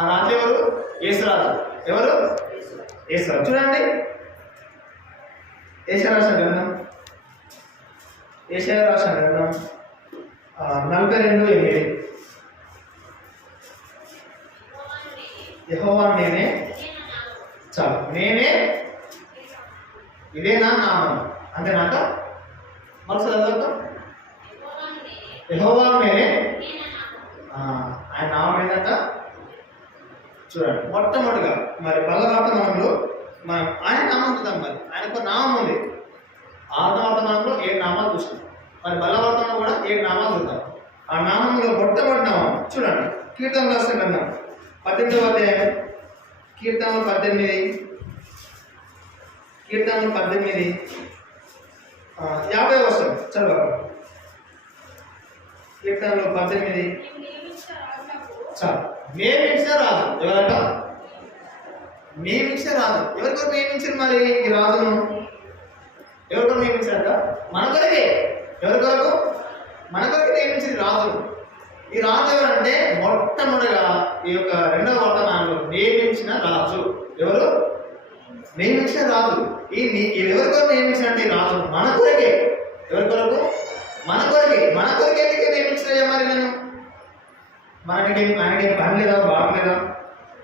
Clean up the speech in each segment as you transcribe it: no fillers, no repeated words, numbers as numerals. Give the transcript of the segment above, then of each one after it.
ఆ రాజు ఎవరు? యేసురాజు. ఎవరు? యేసురాజు. చూడండి యెషయా రాసిన గ్రంథం 42:8. యెహోవా నేనే, చాలు, నేనే, ఇదే నా నామం. అంతేనాక మనసు చదువుతాం. యెహోవా నేనే, ఆయన నామం ఏంటంట చూడండి. మొట్టమొదటిగా మరి బలవర్తమానంలో మనం ఆయన నామం చూద్దాం. మరి ఆయనకు నామం ఉంది. ఆదివర్తమానంలో 7 నామాలు చూస్తాం. మరి బలవర్తనం కూడా 7 నామాలు చూద్దాం. ఆ నామంలో మొట్టమొదటి నామం చూడండి. కీర్తన రాసిన గ్రంథం 18వ అధ్యాయం, కీర్తనలు 18, 50వ వచనం చదవాలి. కీర్తనలు 18 చాలు. నియమించిన రాజు ఎవరట? నియమించిన రాజు. ఎవరికొరకు నియమించారు మరి ఈ రాజును? ఎవరికొరకు నియమించారట? మన కొరకే. ఎవరి కొరకు? మన కొరకే నియమించింది రాజు. ఈ రాజు ఎవరంటే మొట్టమొదటిగా ఈ యొక్క 2వ వర్తమానంలో నియమించిన రాజు. ఎవరు? నియమించిన రాజు. ఎవరి కొరకు నియమించినట్టు ఈ రాజు మన కొరకే. ఎవరి కొరకు? మన కొరకే. మన కొరకే ఎందుకు నియమించిన మరి నేను? ఆయనకేం పని లేదా, బాగలేదా,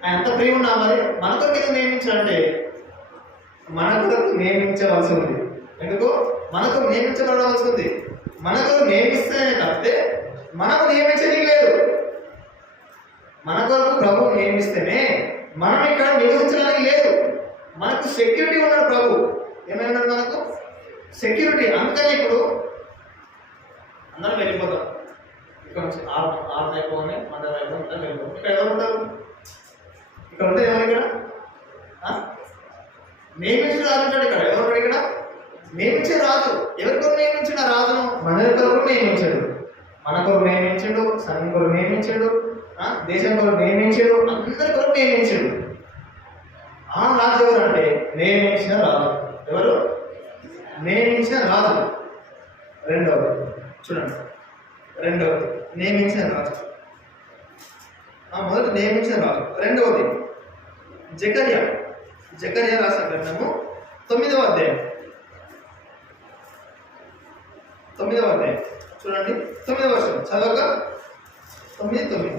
ఆయన ఎంత ఫ్రీ ఉన్నా మరి మన కొరకు ఎందుకు నియమించాలంటే మన కొరకు నియమించవలసి ఉంది. ఎందుకు? మనకు నియమించబడవలసి ఉంది. మనకు నియమిస్తేనే తప్పితే మనకు నియమించడం లేదు. మన కొరకు ప్రభు నియమిస్తేనే మనం ఇక్కడ నివసించడానికి లేదు. మనకు సెక్యూరిటీ ఉన్నాడు ప్రభు. ఏమైనాడు మనకు? సెక్యూరిటీ. అందుకని ఇప్పుడు అందరం వెళ్ళిపోతాం. ఇక్కడ నుంచి ఆరు అయిపోగానే మన అయిపోయి వెళ్ళిపోతాం. ఇక్కడ ఎవరు ఉంటారు? ఇక్కడ ఉంటే ఎవరు? ఇక్కడ నియమించిన రాజు ఉంటాడు. ఇక్కడ ఎవరు ఉంటాడు? ఇక్కడ నియమించే రాజు. ఎవరికొరకు నియమించిన రాజును? మన కొరకు నియమించాడు. మన కొరకు నియమించాడు, సంఘం కొరకు నియమించాడు, దేశం కొరకు నియమించాడు, అందరి కొరకు నియమించాడు. ఆ రాజు ఎవరు అంటే నియమించిన రాజు. ఎవరు? నియమించిన రాజు. రెండవది చూడండి. రెండవది నియమించిన రాజు. మొదటి నియమించిన రాజు. రెండవది జకర్యా రాసిన గ్రంథము 9వ అధ్యాయం. చూడండి. 9వ వచనం చదవక 9:9.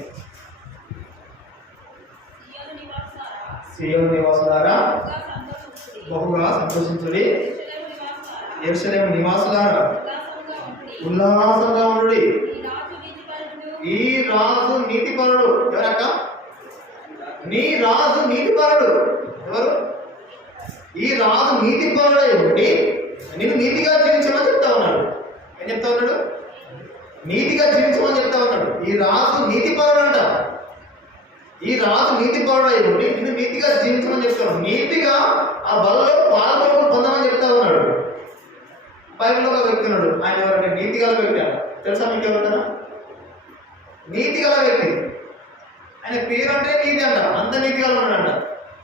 సియోను నివాసులారా బహుగా సంతోషించుడి, యెరూషలేము నివాసులారా ఉల్లాసంగా ఉండుడి. ఈ రాజు నీతిపరుడు. ఎవరక్క? నీ రాజు నీతిపరుడు. ఎవరు? ఈ రాజు నీతిపరుడై ఉండి నేను నీతిగా జీవించమని చెప్తా ఉన్నాడు. ఏం చెప్తా ఉన్నాడు? నీతిగా జీవించమని చెప్తా ఉన్నాడు. ఈ రాజు నీతిపరుడు అంట. ఈ రాజు నీతిపరుడై ఉండి నేను నీతిగా జీవించమని చెప్తాను. నీతిగా ఆ బలలో పాల్గొను పొందమని చెప్తా ఉన్నాడు. బైబిల్లో ఒక వ్యక్తి ఉన్నాడు. ఆయన ఎవరంటే నీతి గల వ్యక్తి అంట. తెలుసా మీకు ఎవరికైనా? నీతి గల వ్యక్తి. ఆయన పేరు అంటే నీతి అంట. అంత నీతిగా ఉన్నాడంట.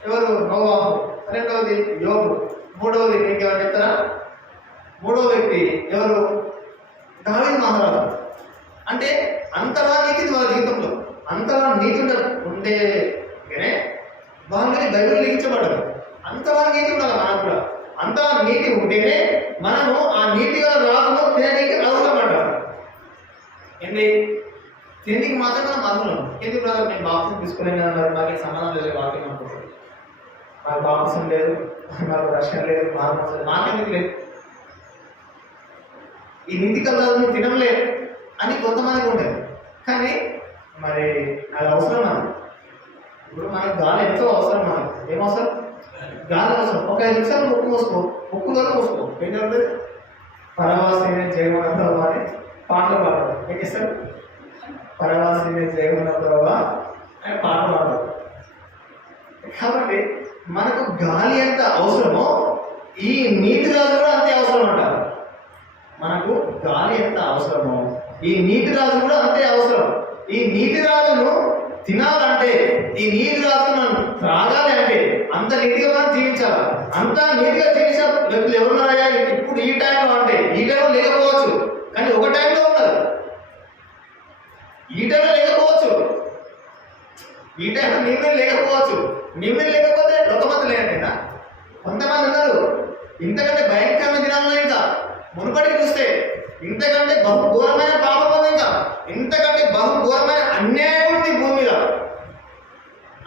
ఎవరు? నోవాహు. రెండవది యోబు. మూడవది మీకు ఎవరు చెప్తారా? మూడవ వ్యక్తి ఎవరు? దావీదు మహారాజు. అంటే అంతలా నీతి వాళ్ళ జీవితంలో, అంతలా నీతి ఉంటేనే వాళ్ళని బైబిల్ లిఖించబడ్డారు. అంతలా నీతి ఉండాలి మనకు కూడా. అంతలా నీతి ఉంటేనే మనము ఆ నీతి గల రాజును తినడానికి అర్హులపడ్డాం. ఏంటి? తిండికి మాత్రం మనం అర్హులం. ఎందుకు బ్రదర్ నేను బాప్తిసం తీసుకోలేను అన్నారు? నాకు సంబంధం లేదు వాక్యం అనుకుంటారు. నాకు బాప్తిసం లేదు, నాకు రక్షణ లేదు, నాకెందుకు లేదు, ఈ నీతి కలదు తినలేదు అని కొంతమందికి ఉంటుంది. కానీ మరి అది అవసరం మనకు. ఇప్పుడు మనకు గాలి ఎంతో అవసరం. మనకు ఏమవసరం? గాలి అవసరం. ఒక 5 నిమిషాలు ముక్కు మూసుకో, ముక్కులో మూసుకో. ఏం జరుగుతుంది? పరవాసిని జయమనప్రభ అని పాటలు పాడతారు. ఏం చేస్తారు? పరవాసిని జయమనప్రభ అని పాటలు పాడతారు. కాబట్టి మనకు గాలి ఎంత అవసరమో ఈ నీతి రాజు కూడా అంతే అవసరం అంటారు. మనకు గాలి ఎంత అవసరమో ఈ నీతి రాజు కూడా అంతే అవసరం. ఈ నీతి రాజును తినాలంటే, ఈ నీతి రాజును మనం త్రాగాలి అంటే అంత నీతిగా మనం జీవించాలి. అంత నీతిగా జీవించిన వ్యక్తులు ఎవరున్నారా ఇప్పుడు ఈ టైంలో? అంటే ఈ టైంలో లేకపోవచ్చు, కానీ ఒక టైంలో ఉన్నారు. ఈ టైంలో లేకపోవచ్చు. ఈ టైంలో నీవే లేకపోవచ్చు. నీవే లేకపోతే లోకమంతా లేనట్టేనా? కొంతమంది ఉన్నారు ఇంతకంటే భయంకరమైన దినాల్లో, ఇంకా మునుపటికి చూస్తే ఇంతకంటే బహు ఘోరమైన పాపం ఉంది, ఇంకా ఇంతకంటే బహు ఘోరమైన అన్యాయం ఉంది భూమి మీద.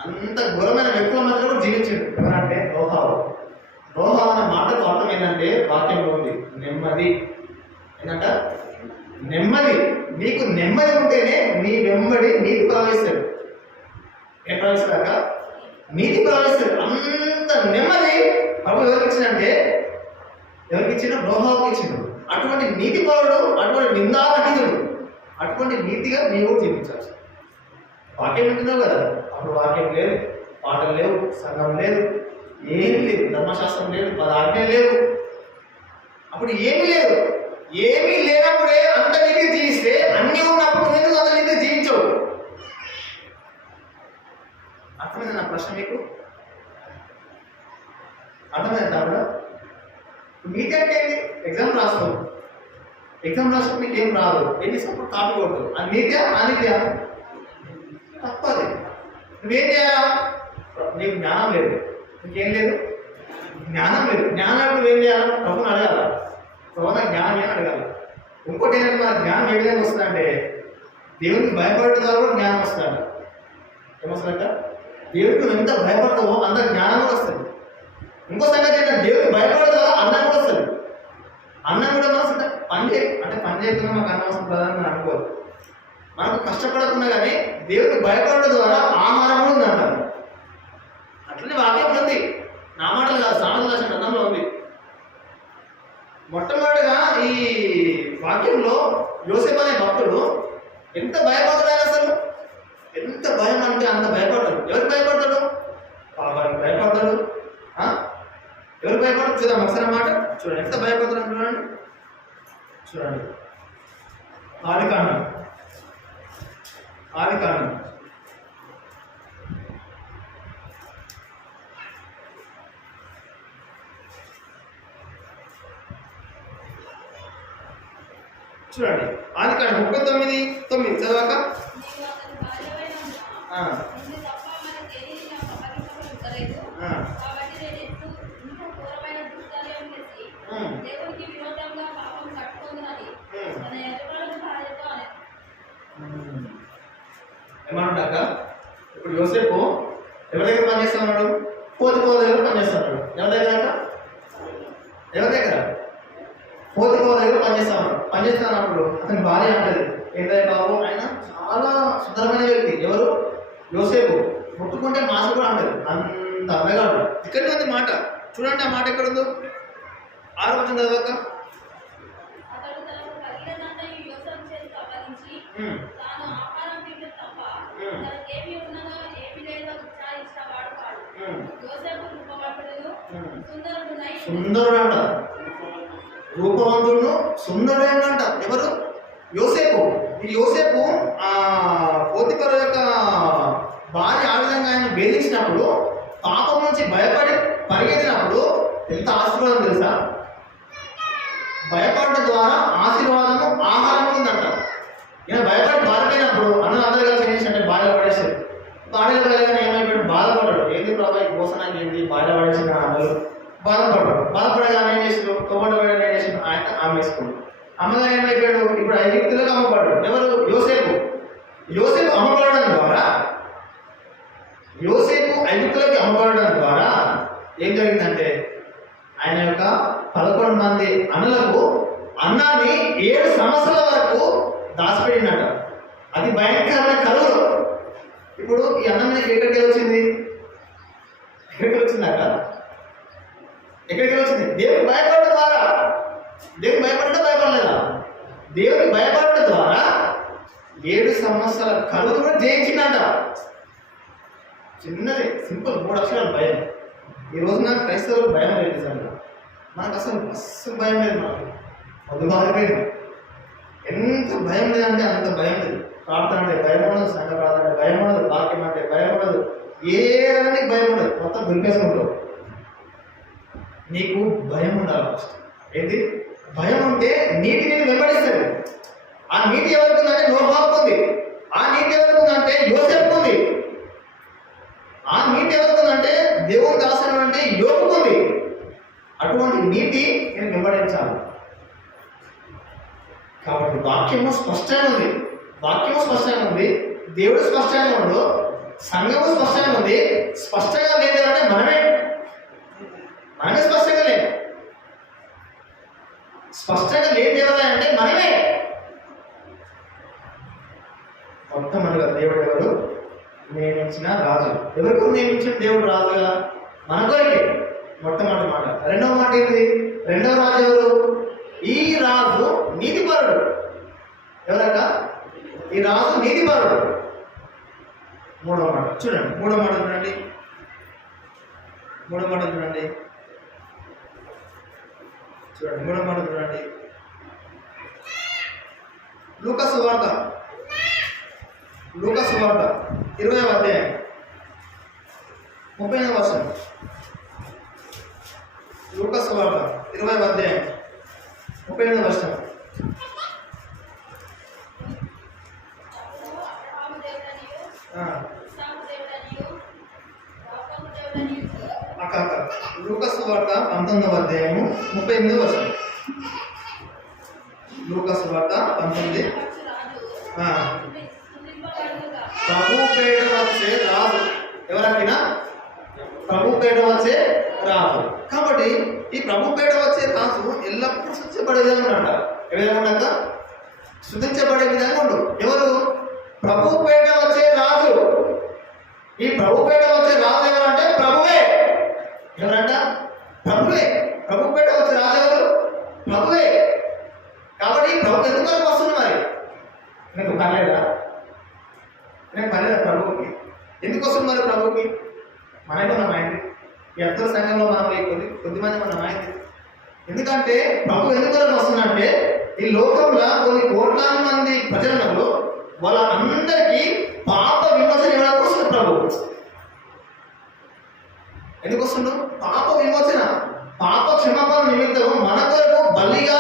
అంత ఘోరమైన వ్యక్తుల మధ్యలో కూడా జీవించాడు. ఎవరంటే నోహావు. నోహావు అనే మాటకు అర్థం ఏంటంటే వాక్యంలో ఉంది నెమ్మది. ఏంటంట? నెమ్మది. నీకు నెమ్మది ఉంటేనే నీ వెంబడి నీతి ప్రవహిస్తాడు. ఏం ప్రవహిస్తాక? నీతి ప్రవహిస్తాడు. అంత నెమ్మది ప్రభు ఎవరికి ఇచ్చిందంటే, ఎవరికి ఇచ్చిన? నోహావుకి ఇచ్చిండు. అటువంటి నీతి పరుడు, అటువంటి నిందారహితుడు, అటువంటి నీతిగా నీవు జీవించాల్సి. వాక్యం వింటున్నావు కదా, అప్పుడు వాక్యం లేదు, పాటలు లేవు, సంఘం లేదు, ఏమీ లేదు, ధర్మశాస్త్రం లేదు, 10 ఆజ్ఞలు లేవు. అప్పుడు ఏమీ లేదు. ఏమీ లేనప్పుడే అంత నీతి జీవిస్తే, అన్నీ ఉన్నప్పుడు ఎందుకు అంత నీతి జీవించవు? అర్థమైంది నా ప్రశ్న మీకు? అర్థమైందా? కూడా నీతి అంటే ఏంటి? ఎగ్జామ్ రాస్తావు, ఎగ్జామ్ రాస్తే నీకు ఏం రాదు, ఏం చేసినప్పుడు కాపీ కొట్టు. అది నీత్యా అనిత్యా? తప్పది. నువ్వేం చేయాలా? నీకు జ్ఞానం లేదు, నీకేం లేదు, జ్ఞానం లేదు. జ్ఞానం నువ్వేం చేయాలి? ప్రభుని అడగాల. ప్రభు నాకు జ్ఞానం ఏమని అడగాలి. ఇంకోటి ఏంటంటే మన జ్ఞానం ఏ విధంగా వస్తుందంటే, దేవునికి భయపడటం ద్వారా కూడా జ్ఞానం వస్తుందంట. ఏమొస్తుందంట? దేవుడికి నువ్వు ఎంత భయపడతావో అంత జ్ఞానం కూడా వస్తుంది. ఇంకో సంగతి ఏంటంటే, దేవుడికి భయపడటం ద్వారా అన్నం కూడా వస్తుంది. అన్నం కూడా మనం పని చేయకుండా మాకు అన్నం వస్తుంది ప్రధానంగా అనుకోదు. మనకు కష్టపడకుండా కానీ దేవుడికి భయపడడం ద్వారా ఆహారం కూడా ఉంది అంటారు. అట్లనే వాక్యం ఉంది, నా మాటలు కాదు, సామెతల గ్రంథంలో ఉంది. మొట్టమొదటిగా ఈ వాక్యంలో యోసేపు అనే భక్తుడు ఎంత భయపడతాడు అసలు. ఎంత భయం అంటే అంత భయపడతాడు. ఎవరికి భయపడతాడు? పాపానికి భయపడతాడు. ఎవరు భయపడతాడు? చూద్దాం ఒకసారి మాట చూడండి, ఎంత భయపడతాడు అంటున్నాడు. చూడండి, ఆదికాండం చూడండి, ఆదికాండం 39:9 చదవాక. ఏమంటాక ఇప్పుడు యోసేపు ఎవరి దగ్గర పనిచేస్తా ఉన్నాడు? పోతిఫర్ దగ్గర పనిచేస్తా ఉన్నాడు. ఎవరి దగ్గర? పోతిఫర్ దగ్గర పనిచేస్తా ఉన్నాడు. పనిచేస్తున్నప్పుడు అతని భార్య అంటది, ఏంటంటే బాబు ఆయన చాలా సుందరమైన వ్యక్తి. ఎవరు? యోసేపు. ముట్టుకుంటే మాసు కూడా అంటది, అంత అమ్మగాడు. ఇక్కడే ఉంది మాట. చూడండి ఆ మాట ఎక్కడ ఉందో. 6వ వచనం చదవక. సుందరుడు అంట, రూపవంతుడు, సుందరుడు అంట. ఎవరు? యోసేపు. ఈ యోసేపు పోతిఫర్ యొక్క భార్య ఆ విధంగా ఆయన వేధించినప్పుడు, పాపం నుంచి భయపడి పరిగెత్తినప్పుడు ఎంత ఆశీర్వాదం తెలుసా? భయపడడం ద్వారా ఆశీర్వాదము, ఆహారం ఉందంట. ఈయన భయపడి బాధపడినప్పుడు అందరూ కలిసి ఏం చేసినట్టే బాధ పడేసారు. బాధలు పడగానే ఏమైపోయాడు? బాధపడ్డాడు. ఏంది ప్రభావ ఈ భోసనానికి ఏంటి బాధ పడేసిన అందరూ బాధపడగానే ఏం చేసాడు? తోబడబడని ఏం చేసాడు? ఆయన ఆమె వేసుకున్నాడు. అమ్మగారు ఏమైపోయాడు? ఇప్పుడు ఐగుప్తులకు అమ్మపడ్డాడు. ఎవరు? యోసేపు. యోసేపు అమ్మపడడం ద్వారా, యోసేపు ఐగుప్తులకి అమ్మపడడం ద్వారా ఏం జరిగిందంటే, ఆయన యొక్క 11 మంది అన్నలకు అన్నాన్ని 7 సంవత్సరాల వరకు దాచిపెట్టినట్ట. అది భయంకరమైన కరువు. ఇప్పుడు ఈ అన్నం మీద ఎక్కడికి వచ్చింది? ఎక్కడికి వచ్చిందట? ఎక్కడికి వచ్చింది? దేవుడికి భయపడడం ద్వారా. దేవుడికి భయపడడం భయపడలేదా? దేవుడికి భయపడడం ద్వారా 7 సంవత్సరాల కరువు కూడా జయించిందట. చిన్నది, సింపుల్, 3 అక్షరాలు భయం. ఈ రోజు నాకు క్రైస్తవులకు భయం లేదు సార్. మనకు అసలు భయం లేదు. మనకు మధుబారిపోయింది. ఎంత భయం లేదంటే అంత భయం లేదు. ప్రార్థన అంటే భయం ఉండదు, సంఘ ప్రార్థన అంటే భయం ఉండదు, వాక్యం అంటే భయం ఉండదు, ఏదైనా భయం ఉండదు. మొత్తం దుర్పేసుకుంటావు. నీకు భయం ఉండాలి ఫస్ట్. ఏంటి? భయం ఉంటే నీతి నేను వెంబడిస్తాడు. ఆ నీతి ఎవరికి ఉందంటే నోహాకు ఉంది. ఆ నీతి ఎవరికి ఉందంటే యోసేపుకు ఉంది. నీతి నేను వెంబడించాలి. కాబట్టి వాక్యము స్పష్టంగా ఉంది, వాక్యము స్పష్టంగా ఉంది, దేవుడు స్పష్టంగా ఉండు, సంఘము స్పష్టంగా ఉంది. స్పష్టంగా లేదు అంటే మనమే స్పష్టంగా లేదు. స్పష్టంగా లేదు ఎవరు అంటే మనమే. మొట్టమొదటిగా దేవుడు ఎవరు నియమించిన రాజు. ఎవరికి నియమించిన దేవుడు రాజుగా? మన కొరకే. మొట్టమొదటి మాట. రెండవ మాట ఏంటి? రెండవ రాజు ఎవరు? ఈ రాజు నీతిపరుడు. ఎవరక్క? ఈ రాజు నీతిపరుడు. మూడవ మాట చూడండి, మూడవ మాట చూడండి, మూడవ మాట చూడండి, చూడండి మూడవ మాట చూడండి. లూకా సువార్త 20వ అధ్యాయం 30వ వచనం. లూకా సువార్త 20వ అధ్యాయం 30వ వచనం. లూకా సువార్త 19వ అధ్యాయము 38వ వచనం. లూకా సువార్త 19. ప్రభు పేట వచ్చే రాజు. ఎవరైనా ప్రభు పేట వచ్చే రాజు. కాబట్టి ఈ ప్రభు పేట వచ్చే రాజు ఎల్లప్పుడూ స్తుతించబడే విధంగా ఉంటాడు. ఏ విధంగా ఉన్నాక స్తుతించబడే విధంగా ఉండు. ఎవరు? ప్రభు పేట వచ్చే రాజు. ఈ ప్రభు పేట వచ్చే రాజు ఎవరంటే ప్రభువే. ఎవరంట? ప్రభువే. ప్రభు పేట వచ్చే రాజు ఎవరు? ప్రభువే. కాబట్టి ప్రభు ఎందుకు వస్తుంది? మరి నీకు పర్లేదా? నేను పర్లేదా ప్రభువుకి? ఎందుకు వస్తుంది మరి ప్రభువుకి? మనమే మన మైండ్. ఈ అర్థ సంఘంలో మనం కొద్దిమంది మన మైండ్. ఎందుకంటే ప్రభు ఎందుకు వస్తుందంటే ఈ లోకంలో కొన్ని కోట్లాది మంది ప్రజలలో వాళ్ళందరికీ పాప విమోచన ఇవ్వడానికి వస్తుంది ప్రభు. ఎందుకు వస్తుండు? పాప విమోచన, పాప క్షమాపణ నిమిత్తం మన కొరకు బలిగా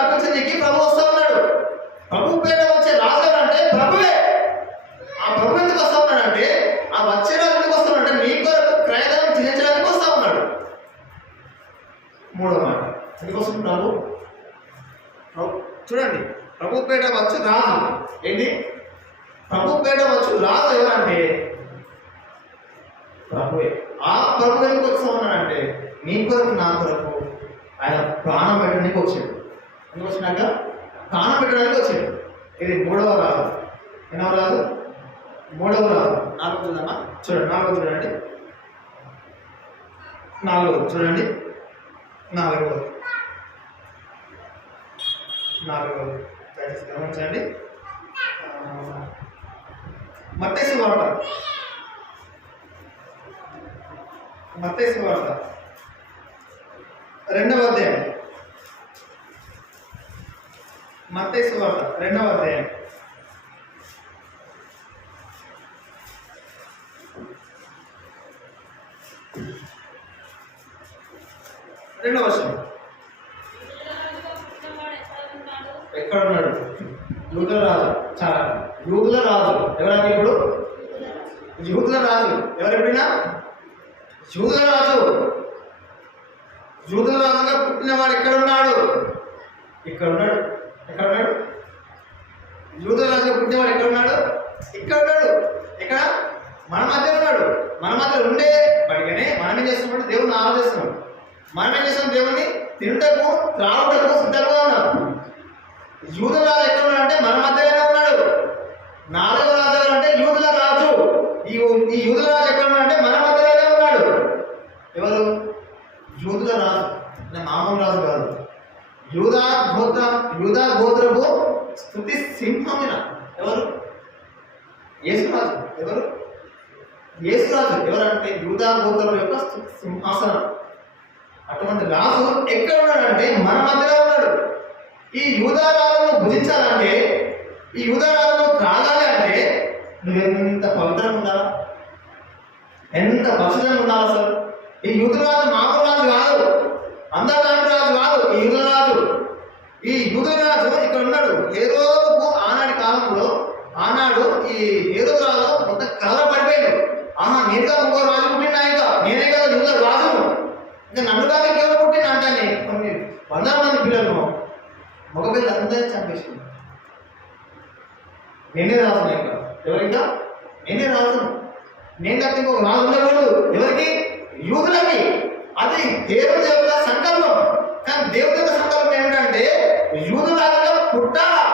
అర్పించడానికి ప్రభు వస్తా ఉన్నాడు. ప్రభు పేట వచ్చే రాజు అంటే ప్రభువే. ఆ ప్రభు ఎందుకు వస్తా ఉన్నాడంటే, ఆ వచ్చే రాజు ఎందుకు వస్తున్నాడంటే నీ కొరకు క్రయధనం చెల్లించడానికి వస్తా ఉన్నాడు. మూడో మాట ఎందుకు వస్తుంది ప్రభు? చూడండి, ప్రభు పేట వచ్చు రాజు. ఏంటి? ప్రభు పేట వచ్చు రాజు ఎవరంటే ప్రభువే. ఆ ప్రభు ఎందుకు వస్తా ఉన్నాడంటే నీ కొరకు నా కొరకు ఆయన ప్రాణం పెట్టడానికి వచ్చాడు. ఎందుకు వచ్చినాక? ప్రాణం పెట్టడానికి వచ్చాడు. ఇది మూడవ రాజు. ఎన్నవ రాజు? మూడవ రాజు. 4 చూద్దామా? చూడండి, 4 చూడండి, 4 చూడండి, 4 గమనించండి. మత్తయి సువార్త 2వ అధ్యాయం. మత్తయి సువార్త 2వ అధ్యాయం 2వ వచనం. ఎక్కడ ఉన్నాడు? యూదుల రాజు. చాలా యూదుల రాజు ఎవరైనా ఇప్పుడు? యూదుల రాజు ఎవరెప్పుడైనా? యూదుల రాజు. యూదుల రాజుగా పుట్టినవాడు ఎక్కడ ఉన్నాడు? ఇక్కడ ఉన్నాడు. ఎక్కడ ఉన్నాడు? యూదుల రాజుగా పుట్టినవాడు ఎక్కడ ఉన్నాడు? ఇక్కడ ఉన్నాడు. ఎక్కడ? మన మధ్య ఉన్నాడు. మన మధ్య ఉండే బడిగానే మనం ఏం చేస్తున్నాడు? దేవుడిని ఆరాధిస్తున్నాం. మనం ఏం చేస్తున్నాం? దేవుడిని తింటకు త్రాగుటకు సిద్ధంగా ఉన్నాం. యూదుల రాజు ఎక్కడ ఉన్నాడు అంటే మన మధ్యలోనే ఉన్నాడు. 4వ రాజు అంటే యూదుల రాజు. ఈ యూదుల రాజు ఎక్కడ ఉన్నాడు అంటే మన మధ్యలోనే ఉన్నాడు. ఎవరు? యూదుల రాజు. మామూలు రాజు కాదు. యూదా గోత్రపు స్తుతి సింహమైన ఎవరు? యేసురాజు. ఎవరు? యేసురాజు. ఎవరంటే యూదా గోత్రం యొక్క స్తుతి సింహాసనం. అటువంటి రాజు ఎక్కడ ఉన్నాడంటే మన మధ్యలో ఉన్నాడు. ఈ యూదా రాజును భుజించాలంటే, ఈ యూదా రాజును త్రాగాలి అంటే నువ్వెంత పవిత్రంగా ఉండాలా, ఎంత పరిశుభ్రంగా ఉండాలి. అసలు ఈ యూదుల రాజు మామూలు రాజు కాదు, అందరిలాంటి రాజు కాదు. ఈ యూదుల రాజు ఇక్కడ ఉన్నాడు. హేరోదుకు ఆనాటి కాలంలో ఈ హేరోదు రాజు మొత్తం కలర పడిపోయాడు. నేనుగా ఇంకో రాజు పుట్టినా, ఇంకా నేనే కదా యూదుల రాజును, ఇంకా నన్నుగా ఇంకెవరు పుట్టినా 100 మంది పిల్లలను మగ పిల్లలందరినీ చంపేసింది. నేనే రాజును ఇంకా ఎవరింకా నేనే రాజును, నేను తప్ప ఇంకొక రాజు ఉండకూడదు. ఎవరికి? యూదులకి. అది దేవుని యొక్క సంకల్పం. కానీ దేవుని యొక్క సంకల్పం ఏమిటంటే యూదులాగా పుట్టాలా,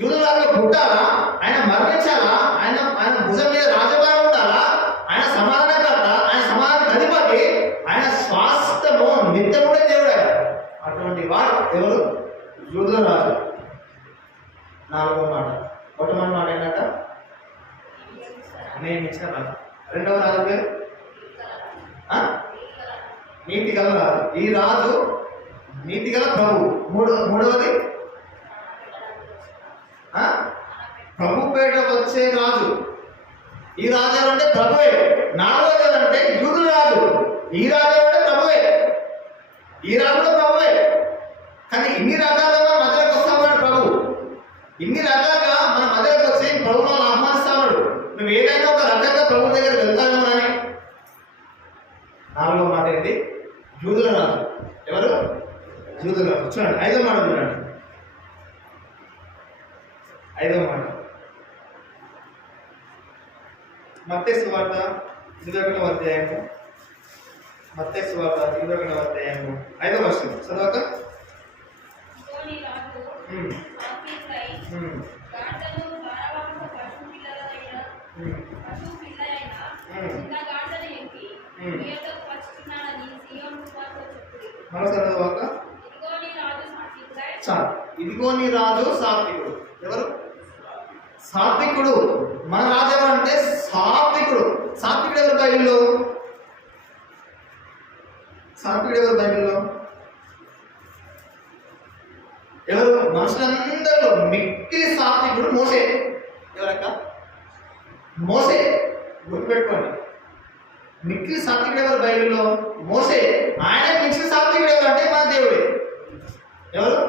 యూదులాగా పుట్టాలా, ఆయన మరణించాలా, ఆయన ఆయన భుజం మీద రాజభారం ఉండాలా, ఆయన సమాధానకర్త, ఆయన సమాధాన అధిపతి, ఆయన స్వాస్థ్యము నిత్యముడే దేవుడే. అటువంటి వాడు ఎవరు? యూదుల రాజు. 4వ మాట. మొట్టమొదటి మాట ఏంటంట? నియమించిన రాజు. 2వ రాజు పేరు నీతి గల రాజు. ఈ రాజు నీతి గల ప్రభు. మూడవది ప్రభు పేట వచ్చే రాజు. ఈ రాజు ఎవరంటే ప్రభువే. 4వది ఎవరంటే యూదుల రాజు. ఈ రాజు ఎవరంటే ప్రభువే. ఈ రాజు కూడా ప్రభువే. కానీ ఇన్ని రకాలుగా మధ్యలోకి వస్తామన్నాడు ప్రభు. ఇన్ని రకాలుగా మన మధ్యలోకి వచ్చి ప్రభు మనం ఆహ్వానిస్తాడు. నువ్వు ఏదైనా ఒక రకంగా ప్రభు దగ్గర వెళ్తామో అని. 4వ మాట ఏంటి? యూదుల రాజు. ఎవరు? యూదుల రాజు. చూడండి 5వ మాట చూడండి. 5వ మాట మత్తయి సువార్త 21వ అధ్యాయము. మత్తయి సువార్త 21వ అధ్యాయము 5వ వచనం చదవక. మన చదవక. ఇదిగో నీ రాజు సాత్వికుడు. ఎవరు? సాత్వికుడు. మన రాజు ఎవరంటే సాత్వికుడు. సాత్వికుడు ఎవరు బైబిల్లో? సాత్వికుడు ఎవరు బైబిల్లో? ఎవరు? మనుషులందరిలో మిక్కిలి సాత్వికుడు మోసే. ఎవరక్క? మోసే. గుర్తుపెట్టుకోండి. మిక్కిలి సాత్వికుడు ఎవరు బైబిల్లో? మోసే. ఆయన మించిన సాత్వికుడు ఎవరంటే మన దేవుడే. ఎవరు?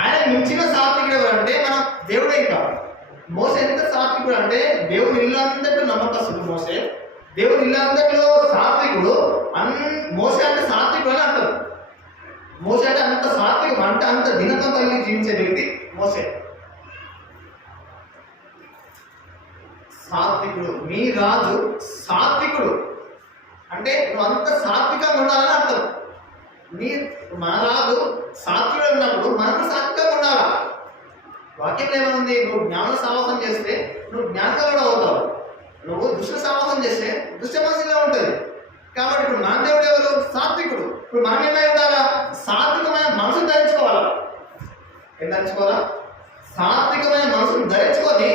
ఆయన మించిన సాత్వికుడు ఎవరంటే మన దేవుడే. ఇంకా మోసే ఎంత సాత్వికుడు అంటే దేవుని ఇల్లంతట్లో నమ్మకస్తుడు మోసే. దేవుని ఇల్లంతట్లో సాత్వికుడు. మోసే అంటే సాత్వికుడు అని అంటారు. మోసే అంటే అంత సాత్వికం, అంటే అంత దినతో కలిగి జీవించే వ్యక్తి మోసే. సాత్వికుడు. మీ రాజు సాత్వికుడు అంటే నువ్వు అంత సాత్వికంగా ఉండాలని అర్థం. మన రాజు సాత్వికుడు ఉన్నప్పుడు మనం సాత్వికంగా ఉండాలా. వాక్యం ఏమైంది? నువ్వు జ్ఞాన సావాసం చేస్తే నువ్వు జ్ఞానకరుడు అవుతావు. నువ్వు దుష్ట సావాసం చేస్తే దుష్ట మనసులో ఉంటుంది. కాబట్టి ఇప్పుడు మన దేవుడు ఎవరు? సాత్వికుడు. ఇప్పుడు మనం ఏమై ఉండాలా? సాత్వికమైన మనసును ధరించుకోవాలా. ఏం ధరించుకోవాలా? సాత్వికమైన మనసును ధరించుకొని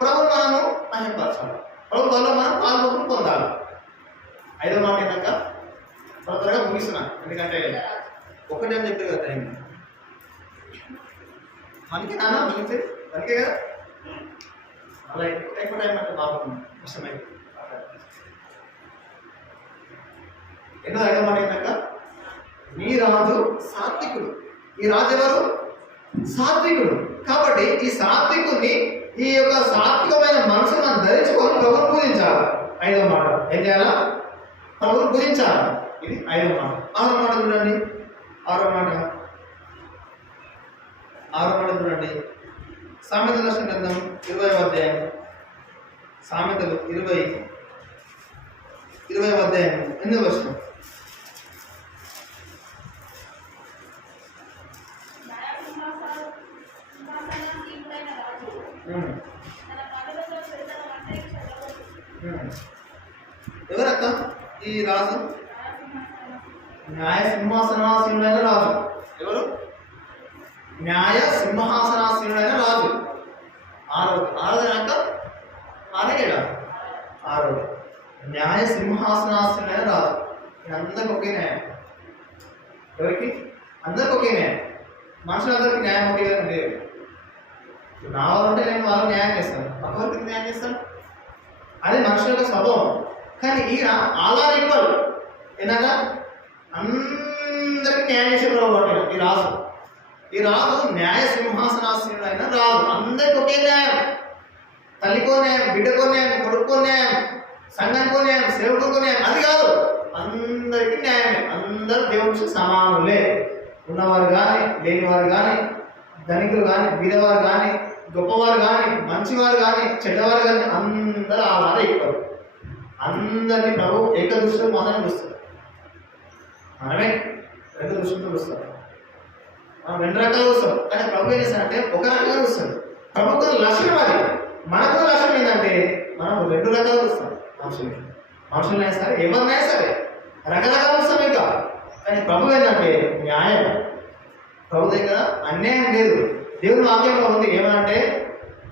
ప్రభు మనము మహిమపరచాలి. ప్రభు వల్ల మనం పాల్గొని పొందాలి. 5వ మాట ఏంటంటే త్వరగా ముగిస్తున్నా, ఎందుకంటే ఒకటే అని చెప్పారు కదా టైం మనకి నానా ముగితే మనకే కదా. అలా ఎక్కువ టైం అంటే బాగుంది, కష్టమైంది. ఎన్నో 5వ మాట ఏంటంటే మీ రాజు సాత్వికుడు. ఈ రాజు ఎవరు? సాత్వికుడు. కాబట్టి ఈ సాత్వికుడిని, ఈ యొక్క సాత్వికమైన మనసును మనం ధరించుకొని ప్రభువును పూజించాలి. 5వ మాట ఏం చేయాలా? ప్రభువును పూజించాలి. ఇది 5వ మాట. 6వ మాట చూడండి. 6వ మాట చూడండి. సామెతల గ్రంథం 20వ అధ్యాయం. సామెతలు 20వ అధ్యాయం 8వ వచనం. ఎవరక్క ఈ రాజు? న్యాయ సింహాసనాసీనుడైన రాజు. ఎవరు? న్యాయ సింహాసనాసీనుడైన రాజు. 6వ అక్క 6వ న్యాయ సింహాసనాసీనుడైన రాజు. అందరికి ఒకే న్యాయం. ఎవరికి? అందరికి ఒకే న్యాయం. మనుషులందరికీ న్యాయం ఒకే లేదు. నా వాళ్ళంటే నేను వాళ్ళకి న్యాయం చేస్తాను, పక్కవరికి న్యాయం చేస్తాను. అది మనుషుల యొక్క స్వభావం. కానీ ఈయన ఆల్ ఆర్ ఈక్వల్. ఏంటంటే అందరికీ న్యాయం చేసే ప్రభావం ఈ రాజు. ఈ రాజు న్యాయ సింహాసనాసీనుడైన రాజు. అందరికి ఒకే న్యాయం. తల్లికో న్యాయం, బిడ్డకో న్యాయం, కొడుకో న్యాయం, సంఘానికో న్యాయం, సేవకుడికో న్యాయం. అది కాదు, అందరికీ న్యాయమే, అందరూ దేవునికి సమానులే. ఉన్నవారు కానీ, లేనివారు కానీ, ధనికులు కానీ, బీదవారు కానీ, గొప్పవారు కానీ, మంచివారు కానీ, చెడ్డవారు కానీ, అందరూ ఆ వారు ఎక్కువ. అందరినీ ప్రభు ఏక దృష్టిలో మాత్రమే చూస్తారు. మనమే రెండు దృష్టితో చూస్తాం. మనం రెండు రకాలు చూస్తాం, కానీ ప్రభు ఏం చేస్తారంటే ఒక రకంగా చూస్తాడు. ప్రభుత్వ లక్షణం అది. మనకు లక్షణం ఏంటంటే మనం రెండు రకాలు చూస్తాం. మనుషులైనా సరే, ఎవరినైనా సరే రకరకాలు చూస్తాం ఇంకా. కానీ ప్రభు ఏంటంటే న్యాయం. ప్రభు దగ్గర అన్యాయం లేదు. దేవుని వాక్యంలో ఉంది ఏమంటే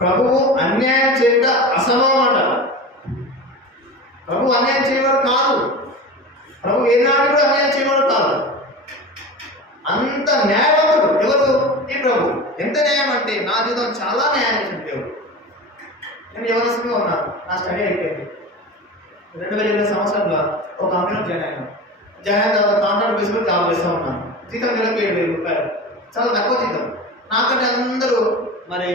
ప్రభువు అన్యాయం చేయట అసంభవం అంట. ప్రభు అన్యాయం చేయవాడు కాదు. ప్రభు ఏనాడు కూడా అన్యాయం చేయవాడు కాదు. అంత న్యాయవంతుడు ఎవరు? ఈ ప్రభు. ఎంత న్యాయం అంటే నా జీవితం చాలా న్యాయం చేసిన దేవుడు. నేను ఎవరిగా ఉన్నాను, నా స్టడీ అయిపోయింది. 2020 సంవత్సరంలో ఒక కంపెనీలో జాయిన్ అయినాను. జాయిన్ అయిన తర్వాత కాంట్రాక్ట్ బేస్ మీద జాబ్ చేస్తూ ఉన్నాను. జీతం నెలకు 7,000 రూపాయలు, చాలా తక్కువ జీతం. నాకంటే అందరూ మరి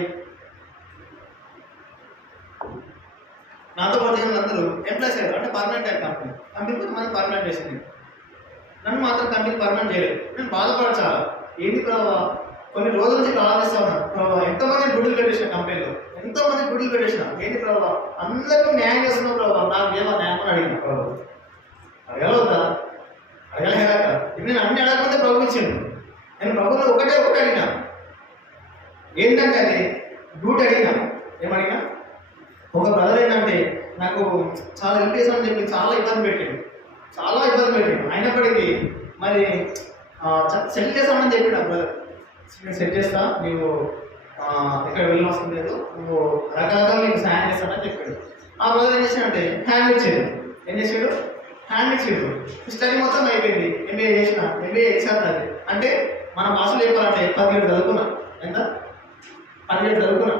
నాతో పాటు అందరూ ఎంప్లాయీస్ అయ్యారు. అంటే పర్మనెంట్ అయ్యారు. కంపెనీ కొంతమంది పర్మనెంట్ చేసింది, నన్ను మాత్రం కంపెనీ పర్మనెంట్ చేయలేదు. నేను బాధపడచాలా ఏంటి ప్రభావ? కొన్ని రోజుల నుంచి ప్రారంభిస్తా ఉన్నాను. ప్రభావ ఎంతోమంది గుడ్లు పెట్టేసిన కంపెనీలో, ఎంతోమంది గుడ్లు పెట్టేసిన. ఏంటి ప్రభావ? అందరికీ న్యాయం చేస్తున్నావు ప్రభావ, నాకు ఏమో న్యాయం అని అడిగిన ప్రభావ. అడగలవద్దా? అడగలేక నేను అన్ని అడగకపోతే ప్రభు ఇచ్చిండు. నేను ప్రభుత్వం ఒకటే అడిగినా. ఏంటంటే అది డ్యూటీ అడిగినా. ఏమడిగినా? ఒక బ్రదర్ ఏంటంటే నాకు చాలా హెల్ప్ చేశామని చెప్పి చాలా ఇబ్బంది పెట్టాడు. అయినప్పటికీ మరి సెటిల్ చేస్తామని చెప్పాడు ఆ బ్రదర్. నేను సెట్ చేస్తా, నీవు ఇక్కడ వెళ్ళిన అవసరం లేదు, నువ్వు రకరకాల నీకు సాయం చేస్తానని చెప్పాడు. ఆ బ్రదర్ ఏం చేశాడంటే హ్యాండ్ ఇచ్చాడు. హ్యాండ్ ఇచ్చాడు. స్టడీ మొత్తం అయిపోయింది. ఎంబీఏ చేశాను. అది అంటే మన భాషలో చెప్పాలంటే 17 చదువుకున్నా. ఎంత? 17 చదువుకున్నా.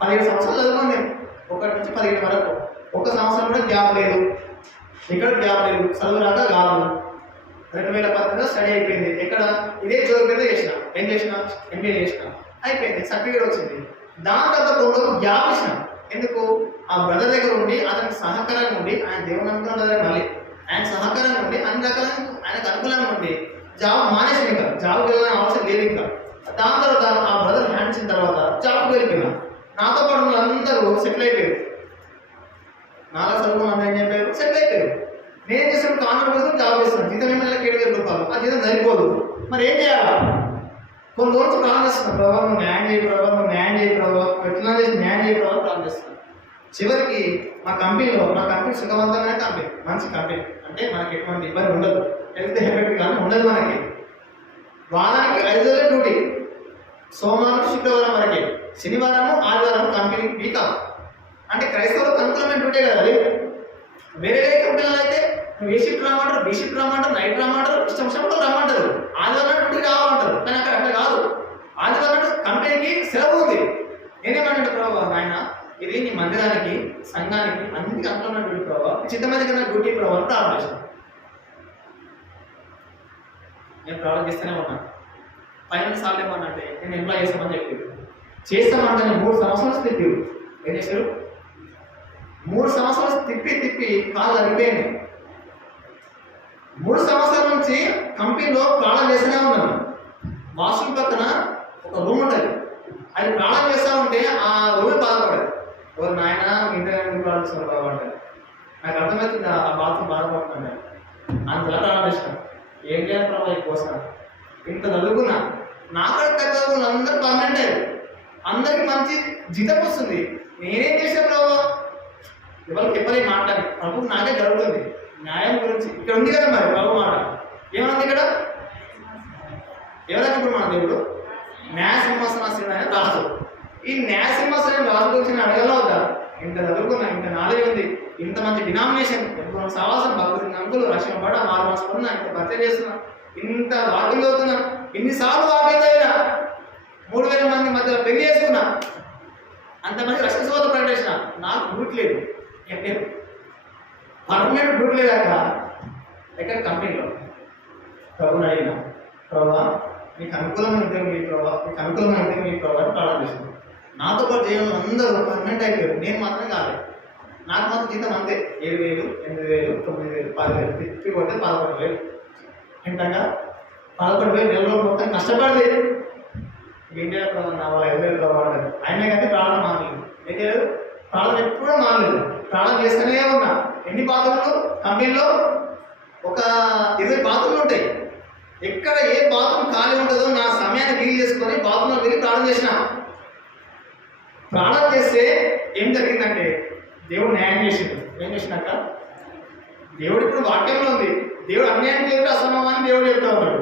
17 సంవత్సరాలు చదువుకున్నాను నేను. 1 నుంచి 17 వరకు. ఒక సంవత్సరం కూడా గ్యాప్ లేదు. ఇక్కడ గ్యాప్ లేదు. చదువు రాక కాదు. 2018లో స్టడీ అయిపోయింది. ఎక్కడ? ఇదే జోరు మీద ఏం చేసిన ఎంబీఏ చేసిన. అయిపోయింది, సర్టిఫికేట్ వచ్చింది. దాని తర్వాత 2 రోజులు గ్యాప్ ఇచ్చిన. ఎందుకు? ఆ బ్రదర్ దగ్గర ఉండి అతనికి సహకారంగా ఉండి, ఆయన దేవుని అనుకున్న దగ్గర మళ్ళీ ఆయన సహకారంగా ఉండి అన్ని రకాల ఆయనకు అనుకూలంగా ఉండి జాబ్ మానేసిన. ఇంకా జాబ్కి వెళ్ళిన అవసరం లేదు. ఇంకా దాని తర్వాత ఆ బ్రదర్ హ్యాండ్ ఇచ్చిన తర్వాత జాబ్కి వెళ్ళిపోయినా. నాతో పాటు వాళ్ళందరూ సెటిల్ అయిపోయారు. నాలుగు చదువుకున్న అందరూ ఏం చెప్పారు? సెటిల్ అయిపోయారు. నేను చేసిన కాంట్రాక్ట్ కోసం జాబ్ చేస్తున్నాను. జీతం ఏమైనా 7,000 రూపాయలు. ఆ జీతం సరిపోదు. మరి ఏం చేయాలా? కొన్ని రోజులు ప్లాన్ చేస్తున్నాను. ప్రభావ నువ్వు న్యాయం చేయి, ప్రభావ నువ్వు న్యాయం చేయి, ప్రభావ ఎట్లా చేసి న్యాయం చేయి ప్రభావ ప్లాన్ చేస్తున్నాను. చివరికి మా కంపెనీ సుఖవంతమైన కంపెనీ, మంచి కంపెనీ. అంటే మనకి ఎటువంటి ఇబ్బంది ఉండదు, హెల్త్ ఎఫెక్ట్ కానీ ఉండదు. మనకి వారానికి 5 రోజులే డ్యూటీ. సోమవారం శుక్రవారం వరకే, శనివారం ఆదివారం కంపెనీ వీక్ ఆఫ్. అంటే క్రైస్తవులకు అనుకూలమైన డ్యూటీ కదా అది. వేరే కంపెనీలో అయితే నువ్వు ఏ షిఫ్ట్ రమ్మంటారు, బి షిఫ్ట్ రమ్మంటారు, నైట్ రమ్మంటారు, ఇష్టం రమ్మంటారు. ఆదివారం డ్యూటీ రావాలంటారు. కానీ అక్కడ అట్లా కాదు. ఆదివారం కంపెనీకి సెలవు ఉంది. నేనేమంటే ప్రభావ నాయన ఇది నీ మందిరానికి, సంఘానికి అన్నింటికి అనుకూలమైన డ్యూటీ ప్రభావ, చిత్తమంది కన్నా డ్యూటీ ప్రభావం ప్రారంభించాను. నేను ప్రారంభం చేస్తూనే ఉన్నాను. 5 సార్లు ఏమన్నంటే నేను ఎంప్లాయ్ చేస్తామని చెప్పి చేస్తామంటే 3 సంవత్సరాలు తిప్పి ఏం చేశారు? 3 సంవత్సరాలు తిప్పి కాళ్ళు అరిపోయింది. 3 సంవత్సరాల నుంచి కంపెనీలో ప్రాణం చేస్తూనే ఉన్నాను. వాష్రూమ్ పక్కన ఒక రూమ్ ఉంటుంది. అది ప్రాణం చేస్తూ ఉంటే ఆ రూమే బాధపడేది. ఎవరు నాయన ఇంటర్ ప్రాణిస్తున్నారు బాగుంటుంది. నాకు అర్థమవుతుంది ఆ బాత్రూమ్ బాధపడుతుంది. అందులో ప్రాణం చేస్తాను. ఏం చేయాలి ప్రభావ కోసం ఇంత చదువుకున్నా. నాకంటే చదువుకున్న అందరూ పర్మనెంట్ అయ్యారు. అందరికి మంచి జీతం వస్తుంది. నేనేం చేశాను ప్రభావ? ఎవరికి చెప్పలేని మాట్లాడి ప్రభు నాకే జరుగుతుంది. న్యాయం గురించి ఇక్కడ ఉంది కదా మరి ప్రభు మాట ఏమన్నది ఇక్కడ? ఎవరైనా ఇప్పుడు మన దేవుడు న్యాయ సింహాసనం రాజు. ఈ న్యాయ సింహాసనం రాజు గురించి నేను అడగల వద్దా? ఇంత చదువుకున్నా, ఇంత నాలెడ్జ్ ఉంది, ఇంత మంచి డినామినేషన్, సవాసం భక్తులు అంకులు రక్షణ పడ 6 మాసం ఉన్నా, ఇంత భర్తీ చేస్తున్నా, ఇంత వాకింగ్ అవుతున్నా, ఇన్నిసార్లు వాకింగ్ అయినా, 3,000 మంది మధ్యలో పెళ్లి చేసుకున్నా, అంతమంది రక్షణ సోదరు ప్రకటించిన. నాకు డ్యూటీ లేదు. ఎక్కడ పర్మనెంట్ డ్యూటీ లేదు. ఎక్కడ కంపెనీలో ప్రభుని అడిగిన ప్రభావ నీకు అనుకూలమైన ఉద్యోగం మీ ప్రభావ, నీకు అనుకూలమైన ఉద్యోగం మీ ప్రభావం ప్రారంభిస్తుంది. నాతో పాటు చేయడం అందరూ పర్మనెంట్ అయిపోయారు. నేను మాత్రం కాలేదు. నాకు మాత్రం జీతం అంతే 7,000, 8,000, 9,000, 10,000 తిప్పి కొడితే 11,000. ఎంతగా 11,000 నెలలో మొత్తం కష్టపడితే ఏం చేయాలి నా 5,000 కావాలి అయినా కానీ ప్రాణం మానలేదు. ఏం చేయలేదు, ప్రాణం ఎప్పుడూ మానలేదు. ప్రాణం చేస్తూనే ఉన్నా. ఎన్ని బాత్రూమ్లు కంపెనీలో? ఒక 20 బాత్రూమ్లు ఉంటాయి. ఎక్కడ ఏ బాత్రూమ్ ఖాళీ ఉంటుందో నా సమయాన్ని వీలు చేసుకొని బాత్రూంలో వెళ్ళి ప్రాణం చేసిన. ప్రాణం చేస్తే ఏం జరిగిందంటే దేవుడు న్యాయం చేసిండు. ఏం చేసినాక దేవుడు ఇప్పుడు వాక్యంలో ఉంది, దేవుడు అన్యాయం చేయడు అసమం అని దేవుడు చెప్తా ఉన్నాడు.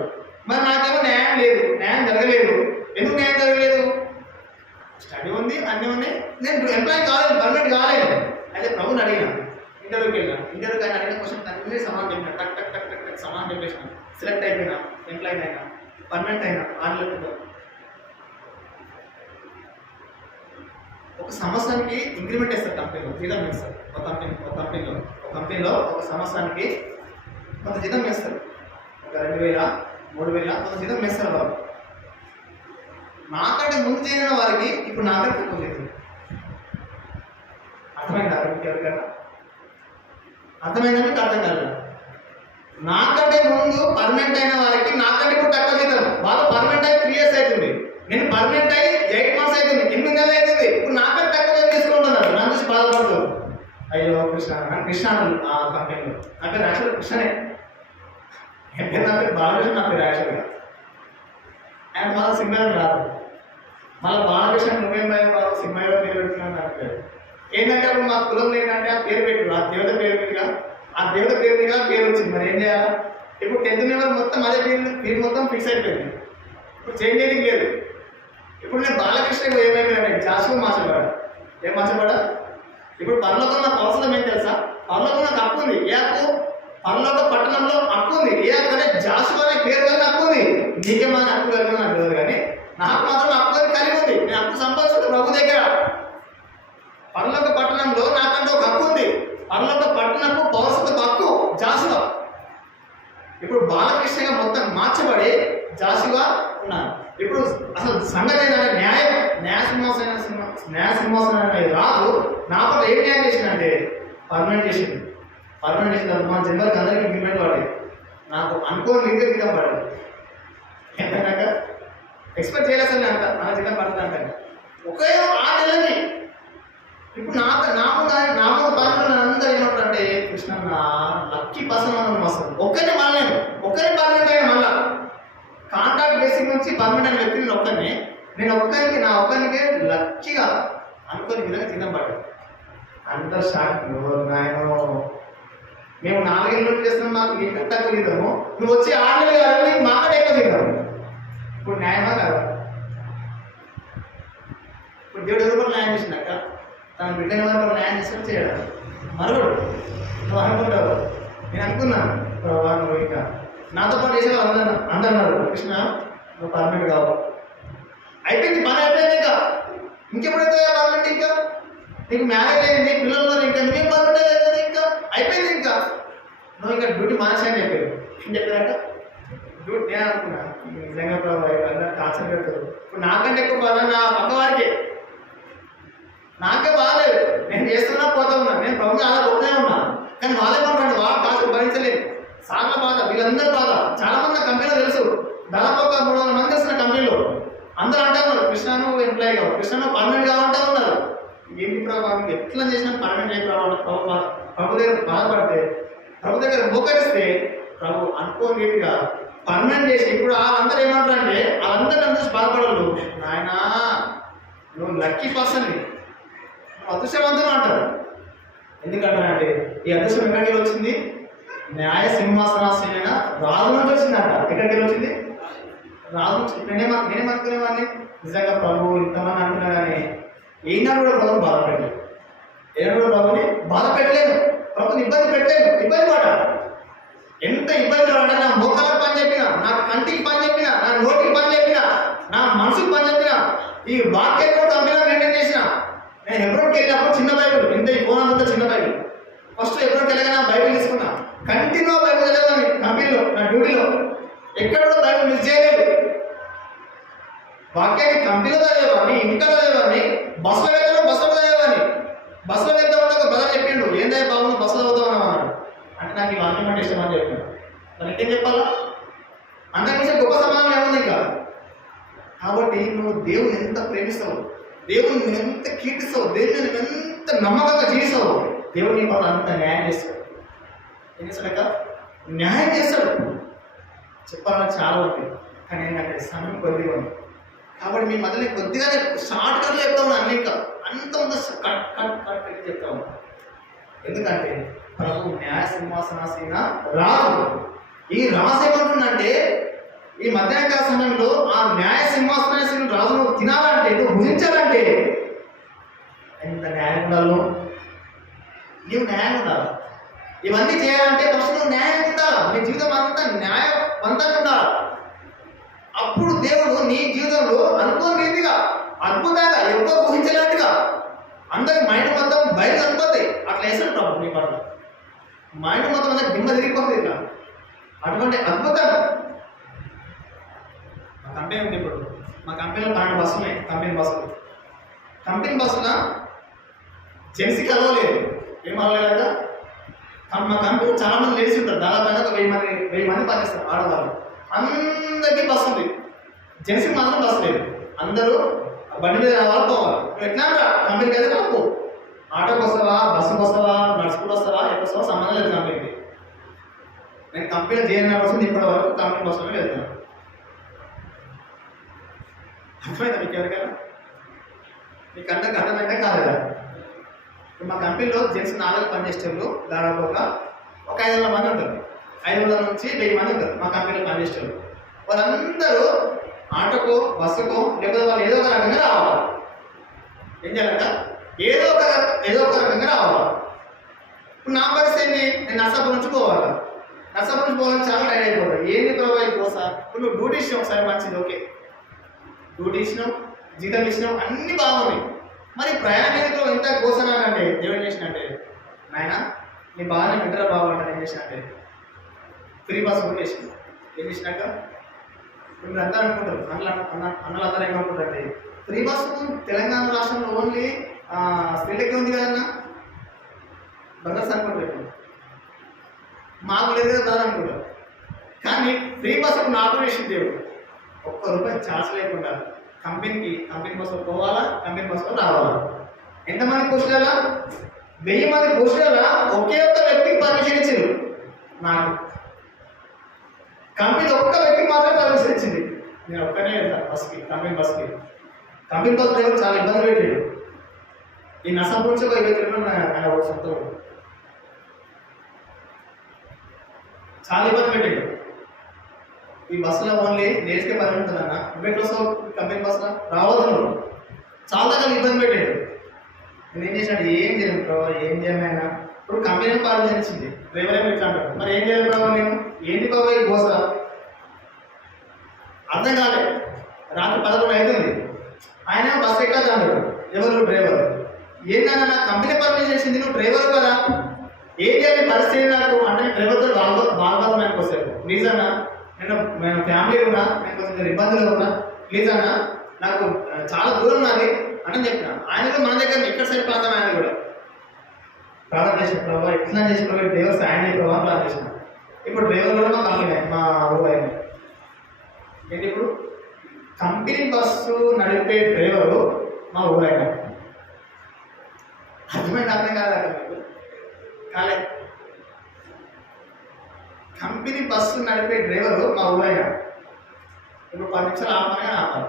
మరి నాకేమో న్యాయం లేదు, న్యాయం జరగలేదు. ఎందుకు న్యాయం జరగలేదు? స్టడీ ఉంది, అన్నీ ఉన్నాయి, నేను ఎంప్లాయీ కాలేదు, పర్మనెంట్ కాలేదు. అయితే ప్రభుని అడిగిన, ఇంటర్వ్యూకి వెళ్ళిన. ఇంటర్వ్యూకి ఆయన అడిగిన క్వశ్చన్ అన్నీ సమానం చెప్పిన, టక్ టక్ టక్ టక్ టక్ సమానం చెప్పేసిన. సెలెక్ట్ అయిపోయినా, ఎంప్లాయీ అయినా, పర్మనెంట్ అయినా 6 నెలలు. ఒక సంవత్సరానికి ఇంక్రిమెంట్ ఇస్తారు కంపెనీలో, జీతం ఇస్తారు. ఒక కంపెనీలో ఒక సంవత్సరానికి కొంత జీతం వేస్తారు. ఒక 2,000, 3,000 కొంత జీతం వేస్తారు వాళ్ళు. నాకంటే ముందు చేరిన వారికి ఇప్పుడు నాకంటే తక్కువ చేస్తుంది. అర్థమైందా? ఎవరికైనా అర్థమైందా? మీకు అర్థం కాదు. నాకంటే ముందు పర్మనెంట్ అయిన వారికి నాకంటే ఇప్పుడు తక్కువ జీతం. వాళ్ళు పర్మనెంట్ అయి 3 years అవుతుంది, నేను పర్మనెంట్ అయి 8 months అవుతుంది, 8 నెలలు అవుతుంది. ఇప్పుడు నాకంటే తక్కువ జీతం తీసుకుంటున్నారు. నా నుంచి బాధపడుతూ అయ్యో కృష్ణ కృష్ణ ఆ కంపెనీలో నా పేరు యాక్చువల్గా కృష్ణనే. నా పేరు బాలకృష్ణ, నా పేరు యాక్చువల్గా. ఆయన మళ్ళీ సింగర్ రాదు. మళ్ళీ బాలకృష్ణ నువ్వేం బాబు సింగర్ పేరు పెట్టుకున్నాను నాకు పేరు. ఏంటంటే అప్పుడు మా కులం ఏంటంటే ఆ పేరు పెట్టు, ఆ దేవత పేరు మీదుగా, ఆ దేవత పేరు మీదుగా పేరు వచ్చింది. మరి ఏం చేయాలి? ఇప్పుడు 10th నెంబర్ మొత్తం అదే పేరు మొత్తం ఫిక్స్ అయిపోయింది. ఇప్పుడు చేంజ్ చేయడానికి లేదు. ఇప్పుడు నేను బాలకృష్ణ ఏమైపోయాను, జాషువా మార్చబడా. ఏం మార్చబడా? ఇప్పుడు పరలోకం నాకు అవసరం ఏం తెలుసా? పరలోకం నాకు హక్కు ఉంది. ఏ హక్కు? పరలోక పట్టణంలో హక్కు ఉంది. ఏ హక్కు అంటే జాషువా అనే పేరు కలిగిన హక్కు ఉంది. నీకేమైనా హక్కు కలిగిన నాకు తెలియదు, కానీ నాకు మాత్రం హక్కు కలిగి ఉంది. నేను హక్కు సంపాదించుకుంటే ప్రభు దగ్గర. పరలోక పట్టణంలో నాకంటే ఒక హక్కు ఉంది. పరలోక పట్టణంకు పౌరసత్వ హక్కు జాషువా. ఇప్పుడు బాలకృష్ణగా మొత్తం మార్చబడి జాషువా ఉన్నాను. ఇప్పుడు అసలు సంగతి ఏంటంటే న్యాయ సింహాసనం అనేది రాదు. నా పట్ల ఏం న్యాయం చేసిందంటే పర్మనెంట్ చేసింది. పర్మనెంట్ చేసిన మా జనరల్కి అందరికీ ఇంప్లిమెంట్ పడేది, నాకు అనుకోని రీతిగా జీతం పడేది. ఏంటంటే ఎక్స్పెక్ట్ చేయలేదు సార్ అంట నా జీతం పడుతుంది అంటే ఒకే 6 నెలలకి. ఇప్పుడు నాకు పర్మనెంట్ అందరూ ఏమంటారంటే కృష్ణ లక్కీ పర్సన్ మనం వస్తుంది. ఒక్కరిని మారలేదు, ఒక్కరిని పర్మనెంట్ అయినా మళ్ళా కాంట్రాక్ట్ బేసిక్ నుంచి పర్మనెంట్ అయిన వ్యక్తిని నేను నా ఒక్కరికి లక్కీగా అనుకోని విధంగా జీతం పడ్డాడు. అందరు షాక్. నాయన మేము 4 ఏళ్ళు చేస్తున్నాం, మాకు నీకు తక్కువ జీతము, నువ్వు వచ్చి 6 నెలలు కాదు మాకంటే ఎక్కువ జీతం. ఇప్పుడు న్యాయమా కాదు? ఇప్పుడు దేవుడు ఎవరు న్యాయం చేసినాక తన బిడ్డని వారు న్యాయం చేసుకొని చేయడం మరుగుడు. నువ్వు అనుకుంటావు, నేను అనుకున్నాను నువ్వు ఇంకా నాతో పాటు చేసే వాళ్ళు అందన్నారు కృష్ణ నువ్వు పర్మనెంట్ కావు. అయిపోయింది, పని అయిపోయింది. ఇంకెప్పుడైతే పర్మనెంట్? ఇంకా నీకు మ్యారేజ్ అయింది, పిల్లలు ఇంకా నువ్వేం పర్మనెంట్ అవుతుంది? ఇంకా అయిపోయింది, ఇంకా నువ్వు ఇంకా డ్యూటీ మానేసి అని చెప్పారు. ఏం చెప్పారంట డ్యూటీ? నేను అనుకున్నా నిజంగా అందరికి ఆశ్చర్య పెడతారు. ఇప్పుడు నాకంటే ఎక్కువ బాధ నా పక్క వారికి. నాకే బాగాలేదు, నేను చేస్తున్నా పోతా ఉన్నా, నేను ప్రభుత్వం అలా పోతూనే ఉన్నా. కానీ వాళ్ళేమంటాడు వాళ్ళ కాసులు భరించలేదు. సాగల బాధ, వీళ్ళందరూ బాధ. చాలా మంది కంపెనీలో తెలుసు, దాదాపు ఒక 300 మంది వస్తున్న కంపెనీలో. అందరూ అంటా ఉన్నారు కృష్ణను ఎంప్లాయీ కావు, కృష్ణను పర్మనెంట్ కావాలంటా ఉన్నారు. ఏంటి ప్రభావం ఎట్లా చేసినా పర్మనెంట్ అయ్యే ప్రభు దగ్గర బాధపడితే, ప్రభు దగ్గర మోకరిస్తే ప్రభు అనుకోని రీతిగా పర్మనెంట్ చేసి ఇప్పుడు వాళ్ళందరూ ఏమంటారంటే వాళ్ళందరూ అందరూ బాధపడరు. నాయన నువ్వు లక్కీ పర్సన్, నువ్వు అదృష్టవంతులు అంటారు. ఎందుకంటారంటే ఈ అదృష్టం ఎక్కడికి వచ్చింది? న్యాయ సింహాసనాసీన రాజు నుంచి వచ్చిందంట. ఎక్కడికి వచ్చింది? రాజు నుంచి. నేనేమనుకునేవాడిని నిజంగా ప్రభు ఇంతమంది అంటున్నా కానీ ఏనాడు కూడా ప్రభు బాధ పెట్టలేదు. ఏనాడు కూడా ప్రభుని బాధ పెట్టలేదు, ప్రభుని ఇబ్బంది పెట్టలేదు. ఇబ్బంది పడ ఎంత ఇబ్బంది పడ్డా నా మోకాలకు పని చెప్పినా, నా కంటికి పని చెప్పినా, నా నోటికి పని చెప్పినా, నా మనసుకి పని చెప్పినా, ఈ వాక్యం కూడా కంపెనీలో మెయింటైన్ చేసిన. నేను హెబ్రోన్కి వెళ్ళినప్పుడు చిన్న బైబిల్, ఇంత ఈ ఫోన్ అంతా చిన్న బైబిల్. ఫస్ట్ హెబ్రోన్కి వెళ్ళగా బైబిల్ తీసుకున్నా, కంటిన్యూ బైబిల్ చదివేవాడిని కంపెనీలో, నా డ్యూటీలో. ఎక్కడ కూడా బైబిల్ మిస్ చేయలేదు. వాక్యాన్ని కంపెనీలో చదివేవాడిని, ఇంటిలో చదివేవాడిని, బస్సులో చదివేవాడిని. బస్సులో వెళ్తా ఉంటే ఒక బ్రదర్ చెప్పిండు, ఏందా బాబు బస్సులో అవుతావు అన్నాడు. అంటే నాకు ఈ వాక్యం అంటే ఇష్టం అని చెప్పాను. మరి ఇంకేం చెప్పాలా? అంతకుమించి గొప్ప సమాధానం ఏముంది ఇంకా? కాబట్టి నువ్వు దేవుని ఎంత ప్రేమిస్తావు, దేవుని ఎంత కీర్తిస్తావు, దేవుని ఎంత నమ్మకంగా జీవిస్తావు, దేవుడు నీ పట్ల అంత న్యాయం చేస్తాడు. ఏం చేస్తాడక? న్యాయం చేస్తాడు. చెప్పాలని చాలా ఉంది, కానీ ఏంటంటే సమయం కొద్దిగా ఉంది. కాబట్టి మీ మధ్యలో కొద్దిగా షార్ట్ కట్ చెప్తా ఉన్నాను, అన్ని ఇంకా అంత ఉంది కట్ కట్ కట్ పెట్టి చెప్తా ఉన్నాను. ఎందుకంటే ప్రభు న్యాయ సింహాసనాసీన రాజు. ఈ రాజు ఏమంటుందంటే ఈ మధ్యాహ్నకాల సమయంలో ఆ న్యాయ సింహాసనాసీన రాజును తినాలంటే, నువ్వు భుజించాలంటే ఎంత న్యాయం ఉండాలో, నీవు న్యాయం ఉండాలి. ఇవన్నీ చేయాలంటే ఫస్ట్ నువ్వు న్యాయం ఉండాలి. నీ జీవితం అంతా న్యాయవంతంగా ఉండాలి. అప్పుడు దేవుడు నీ జీవితంలో అనుకోని రీతిగా అద్భుతంగా ఎక్కువ ఊహించలేట్టుగా అందరి మైండ్ మొత్తం బయట అనుకోతాయి. అట్లా వేసాడు ప్రభు నీ పట్ల. మైండ్ మొత్తం అంతా దిమ్మ తిరిగిపోతుంది ఇట్లా. అటువంటి అద్భుతం మా కంపెనీ ఉంది. ఇప్పుడు మా కంపెనీలో 12 బస్సులు ఉన్నాయి. కంపెనీ బస్సులో జెంట్స్కి కలవలేదు. ఏం అవ్వలేదట. మా కంపెనీ చాలా మంది లేచి ఉంటారు. దాదాపు ఒక 1000 మంది పనిచేస్తారు ఆడవాళ్ళు. అందరికీ బస్సు ఉంది, జెంట్స్కి మాత్రం బస్సు లేదు. అందరూ బండి మీద రావాలి, పోవాలి. నువ్వు ఎట్లా కంపెనీకి అయితే నాకు ఆటోకి వస్తావా, బస్సుకి వస్తావా, నడుచుకుంటూ వస్తావా, ఎక్కడ వస్తావా సంబంధం లేదు కంపెనీకి. నేను కంపెనీలో చేయని వస్తుంది ఇప్పటి వరకు కంపెనీ బస్సులోనే వెళ్తాను. అర్థమైందా మీకు? ఎవరికైనా మీకు అందరికి అర్థమైందా కాలేదా? మా కంపెనీలో జెంట్స్ 4 పనిచేసేవాళ్ళు దాదాపుగా ఒక 500 మంది ఉంటారు. 500 నుంచి 1000 మంది ఉంటారు మా కంపెనీలో పనిచేసేవాళ్ళు. వాళ్ళందరూ ఆటోకో, బస్సుకో, లేకపోతే వాళ్ళు ఏదో ఒక రకంగా రావాలి. ఏం చేయాలంట? ఏదో ఒక రకంగా రావాలి. ఇప్పుడు నా పరిస్థితి ఏంటి? నేను నర్సాపూర్ నుంచి పోవాలి. నర్సాపూర్ నుంచి పోవాలని చాలా టైం అయిపోతుంది. ఏంది ప్రభావ పోసా? ఇప్పుడు నువ్వు డ్యూటీ ఇచ్చినావు, ఒకసారి మంచిది, ఓకే, డ్యూటీ ఇచ్చినావు, జీతం ఇచ్చినావు, అన్నీ బాగున్నాయి. మరి ప్రయాణికులు ఎంత కోసనాకంటే దేవుడు చేసినట్టే, నాయన నీ బాగానే వింటరా బాగుంటుంది. ఏం చేసినట్టే ఫ్రీ బస్ బుక్ చేసిన. ఏం చేసినాక ఇప్పుడు మీరు అంతా అనుకుంటారు, అన్నలందరూ ఏమనుకుంటారంటే ఫ్రీ బస్ తెలంగాణ రాష్ట్రంలో ఓన్లీ స్త్రీలకే ఉంది కదన్నా, బ్రదర్స్ అనుకుంటారు, మాకు లేదు కదా అనుకుంటారు. కానీ ఫ్రీ బస్ నాకు వేసింది దేవుడు. ₹1 ఛార్జ్ లేకుండా కంపెనీ బస్సులో పోవాలా, కంపెనీ బస్సులో రావాలా. ఎంతమంది పోస్టుల? 1000 మంది పోస్టుల ఒకే ఒక్క వ్యక్తికి పర్మిషన్ ఇచ్చింది. నాకు కంపెనీ ఒక్క వ్యక్తికి మాత్రం పర్మిషన్ ఇచ్చింది. నేను ఒక్కనే వెళ్తాను బస్కి, కంపెనీ బస్కి. కంపెనీ బస్ డ్రైవర్ చాలా ఇబ్బంది పెట్టాడు. ఈ నర్సాపూర్ నుంచి ఒక 20 కిలోమీటర్లు ఆయన ఒక సొంత చాలా ఇబ్బంది పెట్టాడు. ఈ బస్సులో ఓన్లీ లేట్స్కే పని ఉంటుందన్న, నువ్వెట్లు వస్తావు కంపెనీ బస్సులో? రావద్దు నువ్వు. చాలా దగ్గర ఇబ్బంది పెట్టాడు. నేను ఏం చేశాడు? ఏం చేయను ప్రభావ, ఏం చేయమైనా. ఇప్పుడు కంపెనీ పర్మిషన్ ఇచ్చింది, డ్రైవర్ ఏమి ఇట్లా అంటాడు. మరి ఏం చేయాలి ప్రభావ? నేను ఏంటి బాబా ఈ బోస? అర్థం కాలేదు. రాత్రి 11 అవుతుంది, ఆయన బస్సు ఎక్కడ అంటాడు. ఎవరు? డ్రైవర్. ఏంటన్నా నాకు కంపెనీ పర్మిషన్ ఇచ్చింది, నువ్వు డ్రైవర్ కదా, ఏం చేయాలి పరిస్థితి నాకు అంటే డ్రైవర్తో బాధపడడానికి వస్తారు. ప్లీజ్ అన్న, నేను ఫ్యామిలీ ఉన్నా, నేను కొంచెం ఇబ్బందులు ఉన్నా, ప్లీజ్ అన్న నాకు చాలా దూరం ఉన్నది అని చెప్పిన. ఆయన కూడా మన దగ్గర ఎక్కడ సైడ్ ప్రాంతం ఆయన కూడా ప్రార్థన చేసిన ప్రభావ ఎట్లా చేసిన ప్రభావ డ్రైవర్ సాయం ప్రభావ ప్రార్థన చేసిన. ఇప్పుడు డ్రైవర్ కూడా మా కంపెనీ మా ఊరు ఆయన ఏంటి, ఇప్పుడు కంపెనీ బస్సు నడిపే డ్రైవరు మా ఊరు ఆయన. అర్థమైంది? అర్థం కాదు మీకు? కాలే. కంపెనీ బస్సు నడిపే డ్రైవరు మా ఊరైనా. ఇప్పుడు 10 నిమిషాలు ఆపమని ఆపాలి.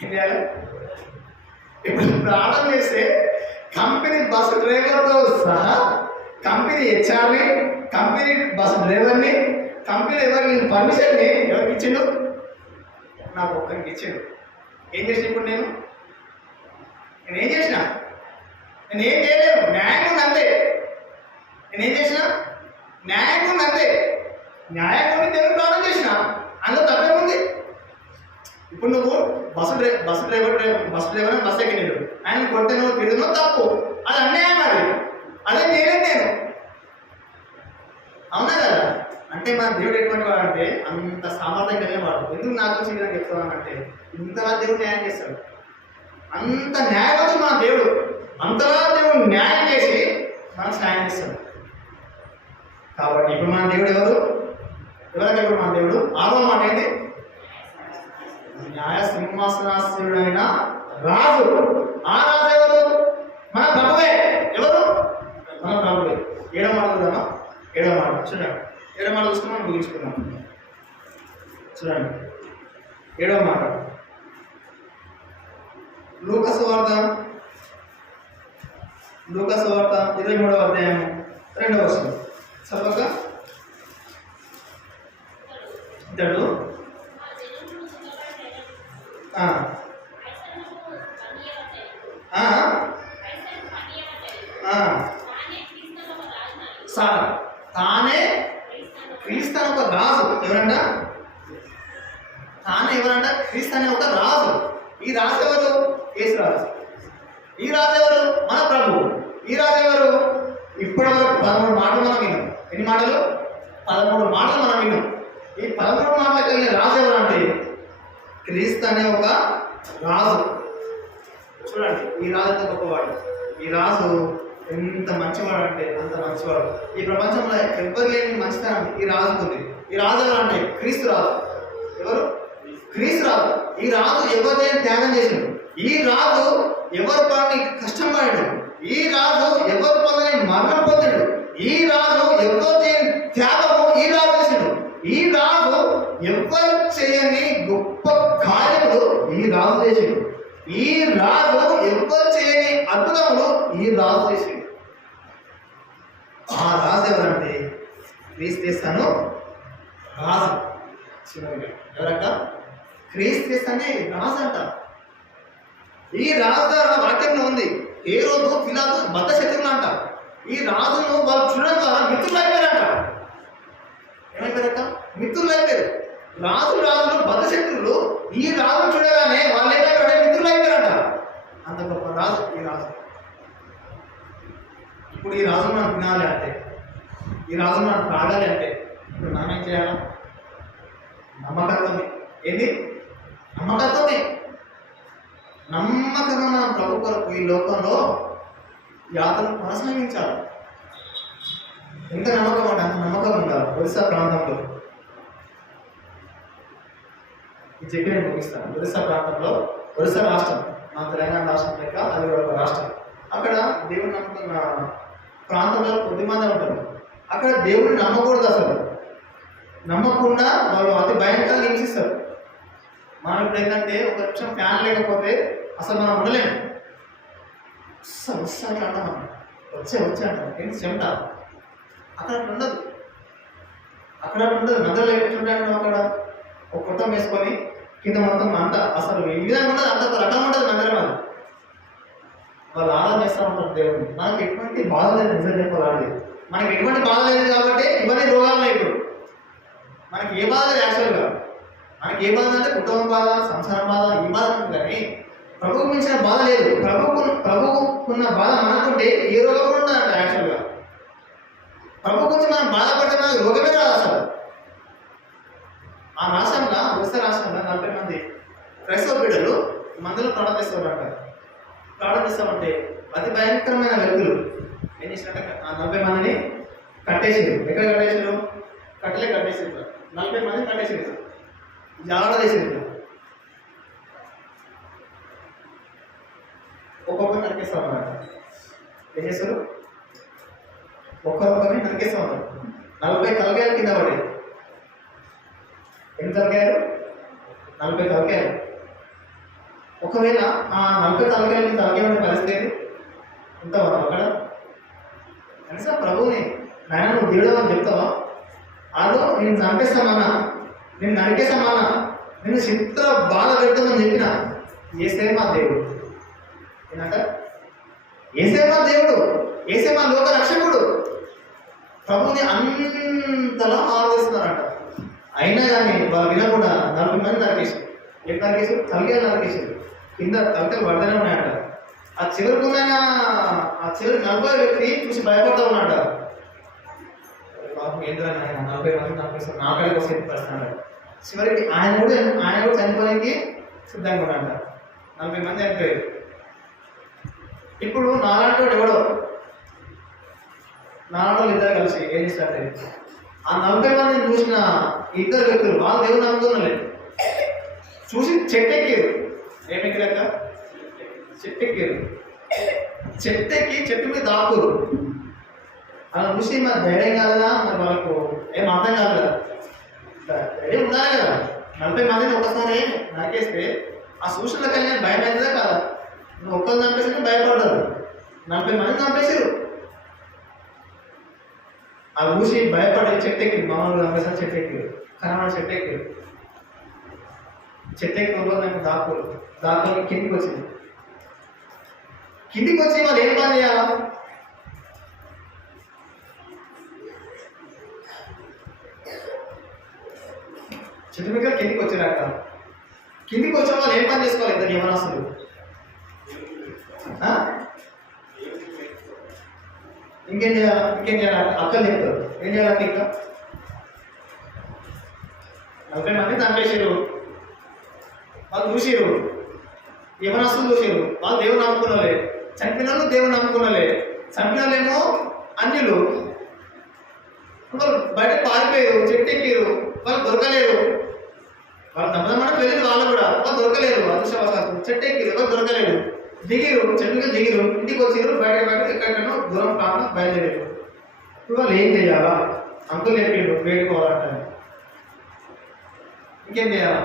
ఏం చేయాలి? ఇప్పుడు ప్రారంభం చేస్తే కంపెనీ బస్సు డ్రైవర్తో సహా కంపెనీ హెచ్ఆర్ని, కంపెనీ బస్సు డ్రైవర్ని, కంపెనీ ఎవరి పర్మిషన్ని ఎవరికి ఇచ్చిండు? నాకు ఒక్కరికి ఇచ్చిండు. ఏం చేసిన ఇప్పుడు నేనేం చేసిన? నేనేం చేయలేను. న్యాయంగా ఉంది అంతే. నేనేం చేసిన? న్యాయంగా ఉంది అంతే. న్యాయంగా ఉండి దేవుడు ప్రాణం చేసిన, అందులో తప్పేముంది? ఇప్పుడు నువ్వు బస్సు డ్రైవర్ బస్సు ఎక్కినాడు, ఆయన కొడితేనో తిడునో తప్పు, అది అన్యాయం. అదే చేయలేదు నేను, అవునా కదా? అంటే మన దేవుడు ఎటువంటి వాడు అంటే అంత సామర్థ్యం కలిగిన వాడు. ఎందుకు నాకు చేయడం చెప్తానంటే ఇంతలా దేవుడు న్యాయం చేస్తాడు. అంత న్యాయవంతుడు మన దేవుడు. అంతలా దేవుడు న్యాయం చేసి మనకు సాయం చేస్తాడు. కాబట్టి ఇప్పుడు మన దేవుడు ఎవరు? ఎవరంటే ఇప్పుడు మన దేవుడు 6వ మాట ఏంటి? న్యాయ సింహాసనాసీనుడైన రాజు. ఆ రాజు ఎవరు? మన ప్రభువే. ఎవరు? మన ప్రభువే. 7వ మాట చూద్దామా? 7వ మాట చూడండి. 7వ మాట చూసుకుని మనం ముగించుకుందాం. చూడండి 7వ మాట, లూకా సువార్త 23వ అధ్యాయం 2వ వచనం చదవగా, ఇతడు తానే క్రీస్తు అనే ఒక రాజు. ఎవరంట? తానే ఎవరంట? క్రీస్తు అనే ఒక రాజు. ఈ రాజు ఎవరు? యేసు రాజు. ఈ రాజు ఎవరు? మన ప్రభువు. ఈ రాజు ఎవరు? ఇప్పటి వరకు 13 మాటలు మనం విన్నాం. ఎన్ని మాటలు? 13 మాటలు మనం విన్నాం. ఈ 13 మాటలు కలిగిన రాజు ఎవరు అంటే క్రీస్తు అనే ఒక రాజు. చూడండి, ఈ రాజు ఎంత గొప్పవాడు. ఈ రాజు ఎంత మంచివాడు అంటే అంత మంచివాడు. ఈ ప్రపంచంలో ఎవ్వరు లేని మంచితనం ఈ రాజుకు ఉంది. ఈ రాజు ఎవరు అంటే క్రీస్తు రాజు. ఎవరు? క్రీస్తు రాజు. ఈ రాజు ఎవరిని త్యాగం చేసిండు. ఈ రాజు ఎవరు పని కష్టం పడాడు. ఈ రాజు ఎవరు పని మరణం పొందాడు. ఈ రాజు ఎవరు చేయని త్యాగము ఈ రాజు చేసిండు. ఈ రాజు ఎవరు చేయని గొప్ప కార్యములు ఈ రాజు చేసిండు. ఈ రాజు ఎవరు చేయని అద్భుతములు ఈ రాజు చేసిండు. ఆ రాజు ఎవరంటే క్రీస్తు రాజు. ఎవరంట? క్రీస్తు అనే రాజు అంట. ఈ రాజు వాక్యంలో ఉంది, ఏ రోజు పిలాతు బద్ధ శత్రువులు అంట. ఈ రాజును వాళ్ళు చూడడం ద్వారా మిత్రులు అయిపోయారంట. ఏమైపోయారట? మిత్రులు అయిపోయారు. రాజులు బద్ధ శత్రువులు ఈ రాజును చూడగానే వాళ్ళు ఏమైపోయారంటే మిత్రులు అయిపోయారంట. అంత గొప్ప రాజు ఈ రాజు. ఇప్పుడు ఈ రాజును మనం తినాలి అంటే, ఈ రాజును మనం తాగాలి అంటే ఇప్పుడు మనం ఏం చేయాలా? నమ్మకత్వమే. ఏంది? నమ్మకత్వమే. నమ్మకంగా మనం ప్రభు కొరకు ఈ లోకంలో యాత్రను కొనసాగించాలి. ఎంత నమ్మకం అంటే అంత నమ్మకం ఉండాలి. ఒరిస్సా ప్రాంతంలో ఈ చెప్పి నేను ముగిస్తాను. ఒరిస్సా ప్రాంతంలో, ఒరిస్సా రాష్ట్రం మన తెలంగాణ రాష్ట్రం లెక్క అది ఒక రాష్ట్రం. అక్కడ దేవుడు నమ్ముకున్న ప్రాంతంలో కొద్దిమంది ఉంటారు. అక్కడ దేవుడిని నమ్మకూడదు. అసలు నమ్మకుండా వాళ్ళు అతి భయంకరంగా హింసిస్తారు. మనం ఇప్పుడు ఏంటంటే ఒక నిమిషం ఫ్యాన్ లేకపోతే అసలు మనం ఉండలేము. వస్తా అట్లా అంటాం. మనం వచ్చే అంటాం. ఏంటి చెమట. అక్కడ ఉండదు. నగలు లేకుంటుంటాను. అక్కడ ఒక కుట్టం వేసుకొని కింద మొత్తం అంత అసలు ఈ విధంగా ఉండదు. అంత ఒక రకం ఉండదు నగరం. అది వాళ్ళు ఆరాధన చేస్తూ ఉంటారు దేవుడిని. మనకు ఎటువంటి బాధ లేదు. నిజం చెప్పాలి, మనకి ఎటువంటి బాధ లేదు కాబట్టి ఇవన్నీ రోగాలు ఉన్నాయి. ఇప్పుడు మనకి ఏ బాధ లేదు. యాక్చువల్గా మనకి ఏ బాధ అంటే కుటుంబ బాధ, సంసార బాధ, ఈ బాధ ఉంటుంది. కానీ ప్రభువుకు మించిన బాధ లేదు. ప్రభువుకున్న బాధ మనకుంటే ఏ రోగం కూడా ఉండదంట. యాక్చువల్గా ప్రభు గురించి మనం బాధపడితే మనకు రోగమే రాదు అసలు. ఆ రాష్ట్రంలో, ఒరిస్సా రాష్ట్రంలో 40 మంది క్రైస్తవ బిడ్డలు మందులు ప్రారంభిస్తారంట. ప్రారంభిస్తామంటే అతి భయంకరమైన వ్యక్తులు ఏం చేసినట్ట ఆ 40 మందిని కట్టేసారు. ఎక్కడ కట్టేసారు? కట్టేసారు. 40 మందిని కట్టేసారు. జాగ్రత్త చేసేది. ఒక్కొక్కరు నరికేస్తామన్నారు. ఏం చేస్తారు? ఒక్కొక్కరిని నరికేస్తామన్నారు. 40 తలకాయలు కింద పడే. ఎన్ని తలకాయలు? 40 తలకాయలు. ఒకవేళ ఆ 40 తలకాయలు తలకాయ ఉండే పరిస్థితి ఉంటావా అక్కడ? కనీసం ప్రభువుని నాయన నువ్వు దేవుడు అని చెప్తావా? అదో నేను చంపేస్తామన్నా, నేను నరికేస్తామన్నా, నేను చిత్ర బాధ పెడతామని చెప్పిన ఏసే మా దేవుడు. ఏంటంట? ఏసే మా దేవుడు, ఏసే మా లోక రక్షకుడు. ప్రభుని అంతలా ఆలోచిస్తున్నారంట. అయినా కానీ వాళ్ళు వినకుండా 40 మంది నరికేసారు. ఎట్లా నరికేసారు? తలకాయలు నరికేసారు. కింద తలకాయలు పడతానే ఉన్నాయంట. ఆ చివరికి 40 వ్యక్తి చూసి భయపడతా ఉన్నాడు. ఏంటో ఆయన 40 మంది నరికేస్తారు, నా కడికి వస్తే పరిస్థితి. చివరికి ఆయన కూడా చనిపోవడానికి సిద్ధంగా ఉన్నాడు. 40 మంది చనిపోయారు. ఇప్పుడు నాలాంటి వాడు ఎవడో, నాలాంటి ఇద్దరు కలిసి ఏం చేస్తారంటే ఆ 40 మందిని చూసిన ఇద్దరు వ్యక్తులు వాళ్ళు దేవుని నమ్ముతున్నారు చూసి చెట్టెక్కారు. ఏమెక్కిరాక చెట్టెక్కారు. చెట్టెక్కి చెట్టు మీద దాక్కురు. అలా చూసి మరి ధైర్యం కాదా, మరి వాళ్ళకు ఏం అర్థం కాదు కదా, ధైర్యం ఉండాలి కదా. 40 మందిని ఒకసారి నరికేస్తే ఆ సూచనలకు అయినా భయం అవుతుందా కాదా? నువ్వు ఒక్కరు చంపేసి భయపడ్డారు, 40 మందిని చంపేసారు. ఆ చూసి భయపడి చెట్టెక్కి మామూలుగా చంపేసారి చెట్టెక్కారు. కనబడి చెట్టెక్కారు. చెట్టెక్కి నాకు దాక్కుని కిందికి వచ్చింది. కిందికి వచ్చి వాళ్ళు ఏం పని చేయాలా? చెట్టు మీద కిందికి వచ్చిరాక కిందికి వచ్చిన వాళ్ళు ఏం పని చేసుకోవాలి? ఇద్దరు యవనస్తులు ఇంకేం చేయాలి? అక్కలు చెప్తారు ఏం చేయాలి? ఇంకా 40 మంది చంపేసారు. వాళ్ళు చూసిరు, యవనస్తులు చూసిరు. వాళ్ళు దేవుని నమ్ముకున్నలే. చంపిన వాళ్ళు దేవుని నమ్ముకున్నలే. చంపిన వాళ్ళేమో అన్యులు. వాళ్ళు బయట పారిపోయారు, చెట్టు ఎక్కారు. వాళ్ళు దొరకలేరు. వాళ్ళు దమ్మదమ్మని వెళ్ళింది వాళ్ళు కూడా, వాళ్ళు దొరకలేరు. అదృష్టవశాత్తు చెట్టు ఎక్కిరు, వాళ్ళు దొరకలేరు. దిగిరు, చెట్టు మీద దిగిరు, ఇంటికి వచ్చిరు. బయట ఎక్కడికైనా దూరం ప్రాంతం బయలుదేరారు. ఇప్పుడు వాళ్ళు ఏం చేయాలా? అంకులు చెప్పారు వేడుకోవాలంట. ఇంకేం చేయాలా?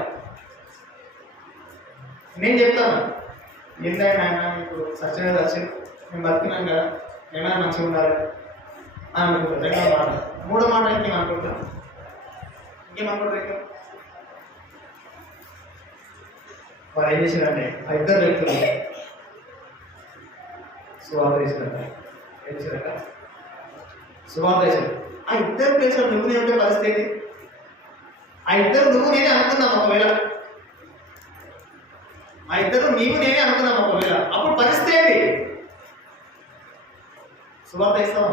నేను చెప్తాను, ఏంటంటే ఆయన ఇప్పుడు సత్యం వచ్చి మేము బతికినాం కదా, ఏమైనా మంచిగా ఉండాలి అని అనుకుంటారు. 2వ మాట. 3వ మాట ఇంకేమనుకుంటాం? ఇంకేమనుకుంటారు? ఇంకా వాళ్ళు ఏం చేశారంటే ఆ ఇద్దరు వ్యక్తులు సువార్త చేశారంట. ఏం చేశారట? సువార్త చేశారు. ఆ ఇద్దరు ప్లేస్లో నువ్వు నేనే పరిస్థితి. ఆ ఇద్దరు నువ్వు నేనే అనుకున్నాం ఒకవేళ, ఆ ఇద్దరు నీవు నేనే అనుకున్నాం ఒకవేళ, అప్పుడు పరిస్థితి ఏంటి? సువార్త ఇస్తావా?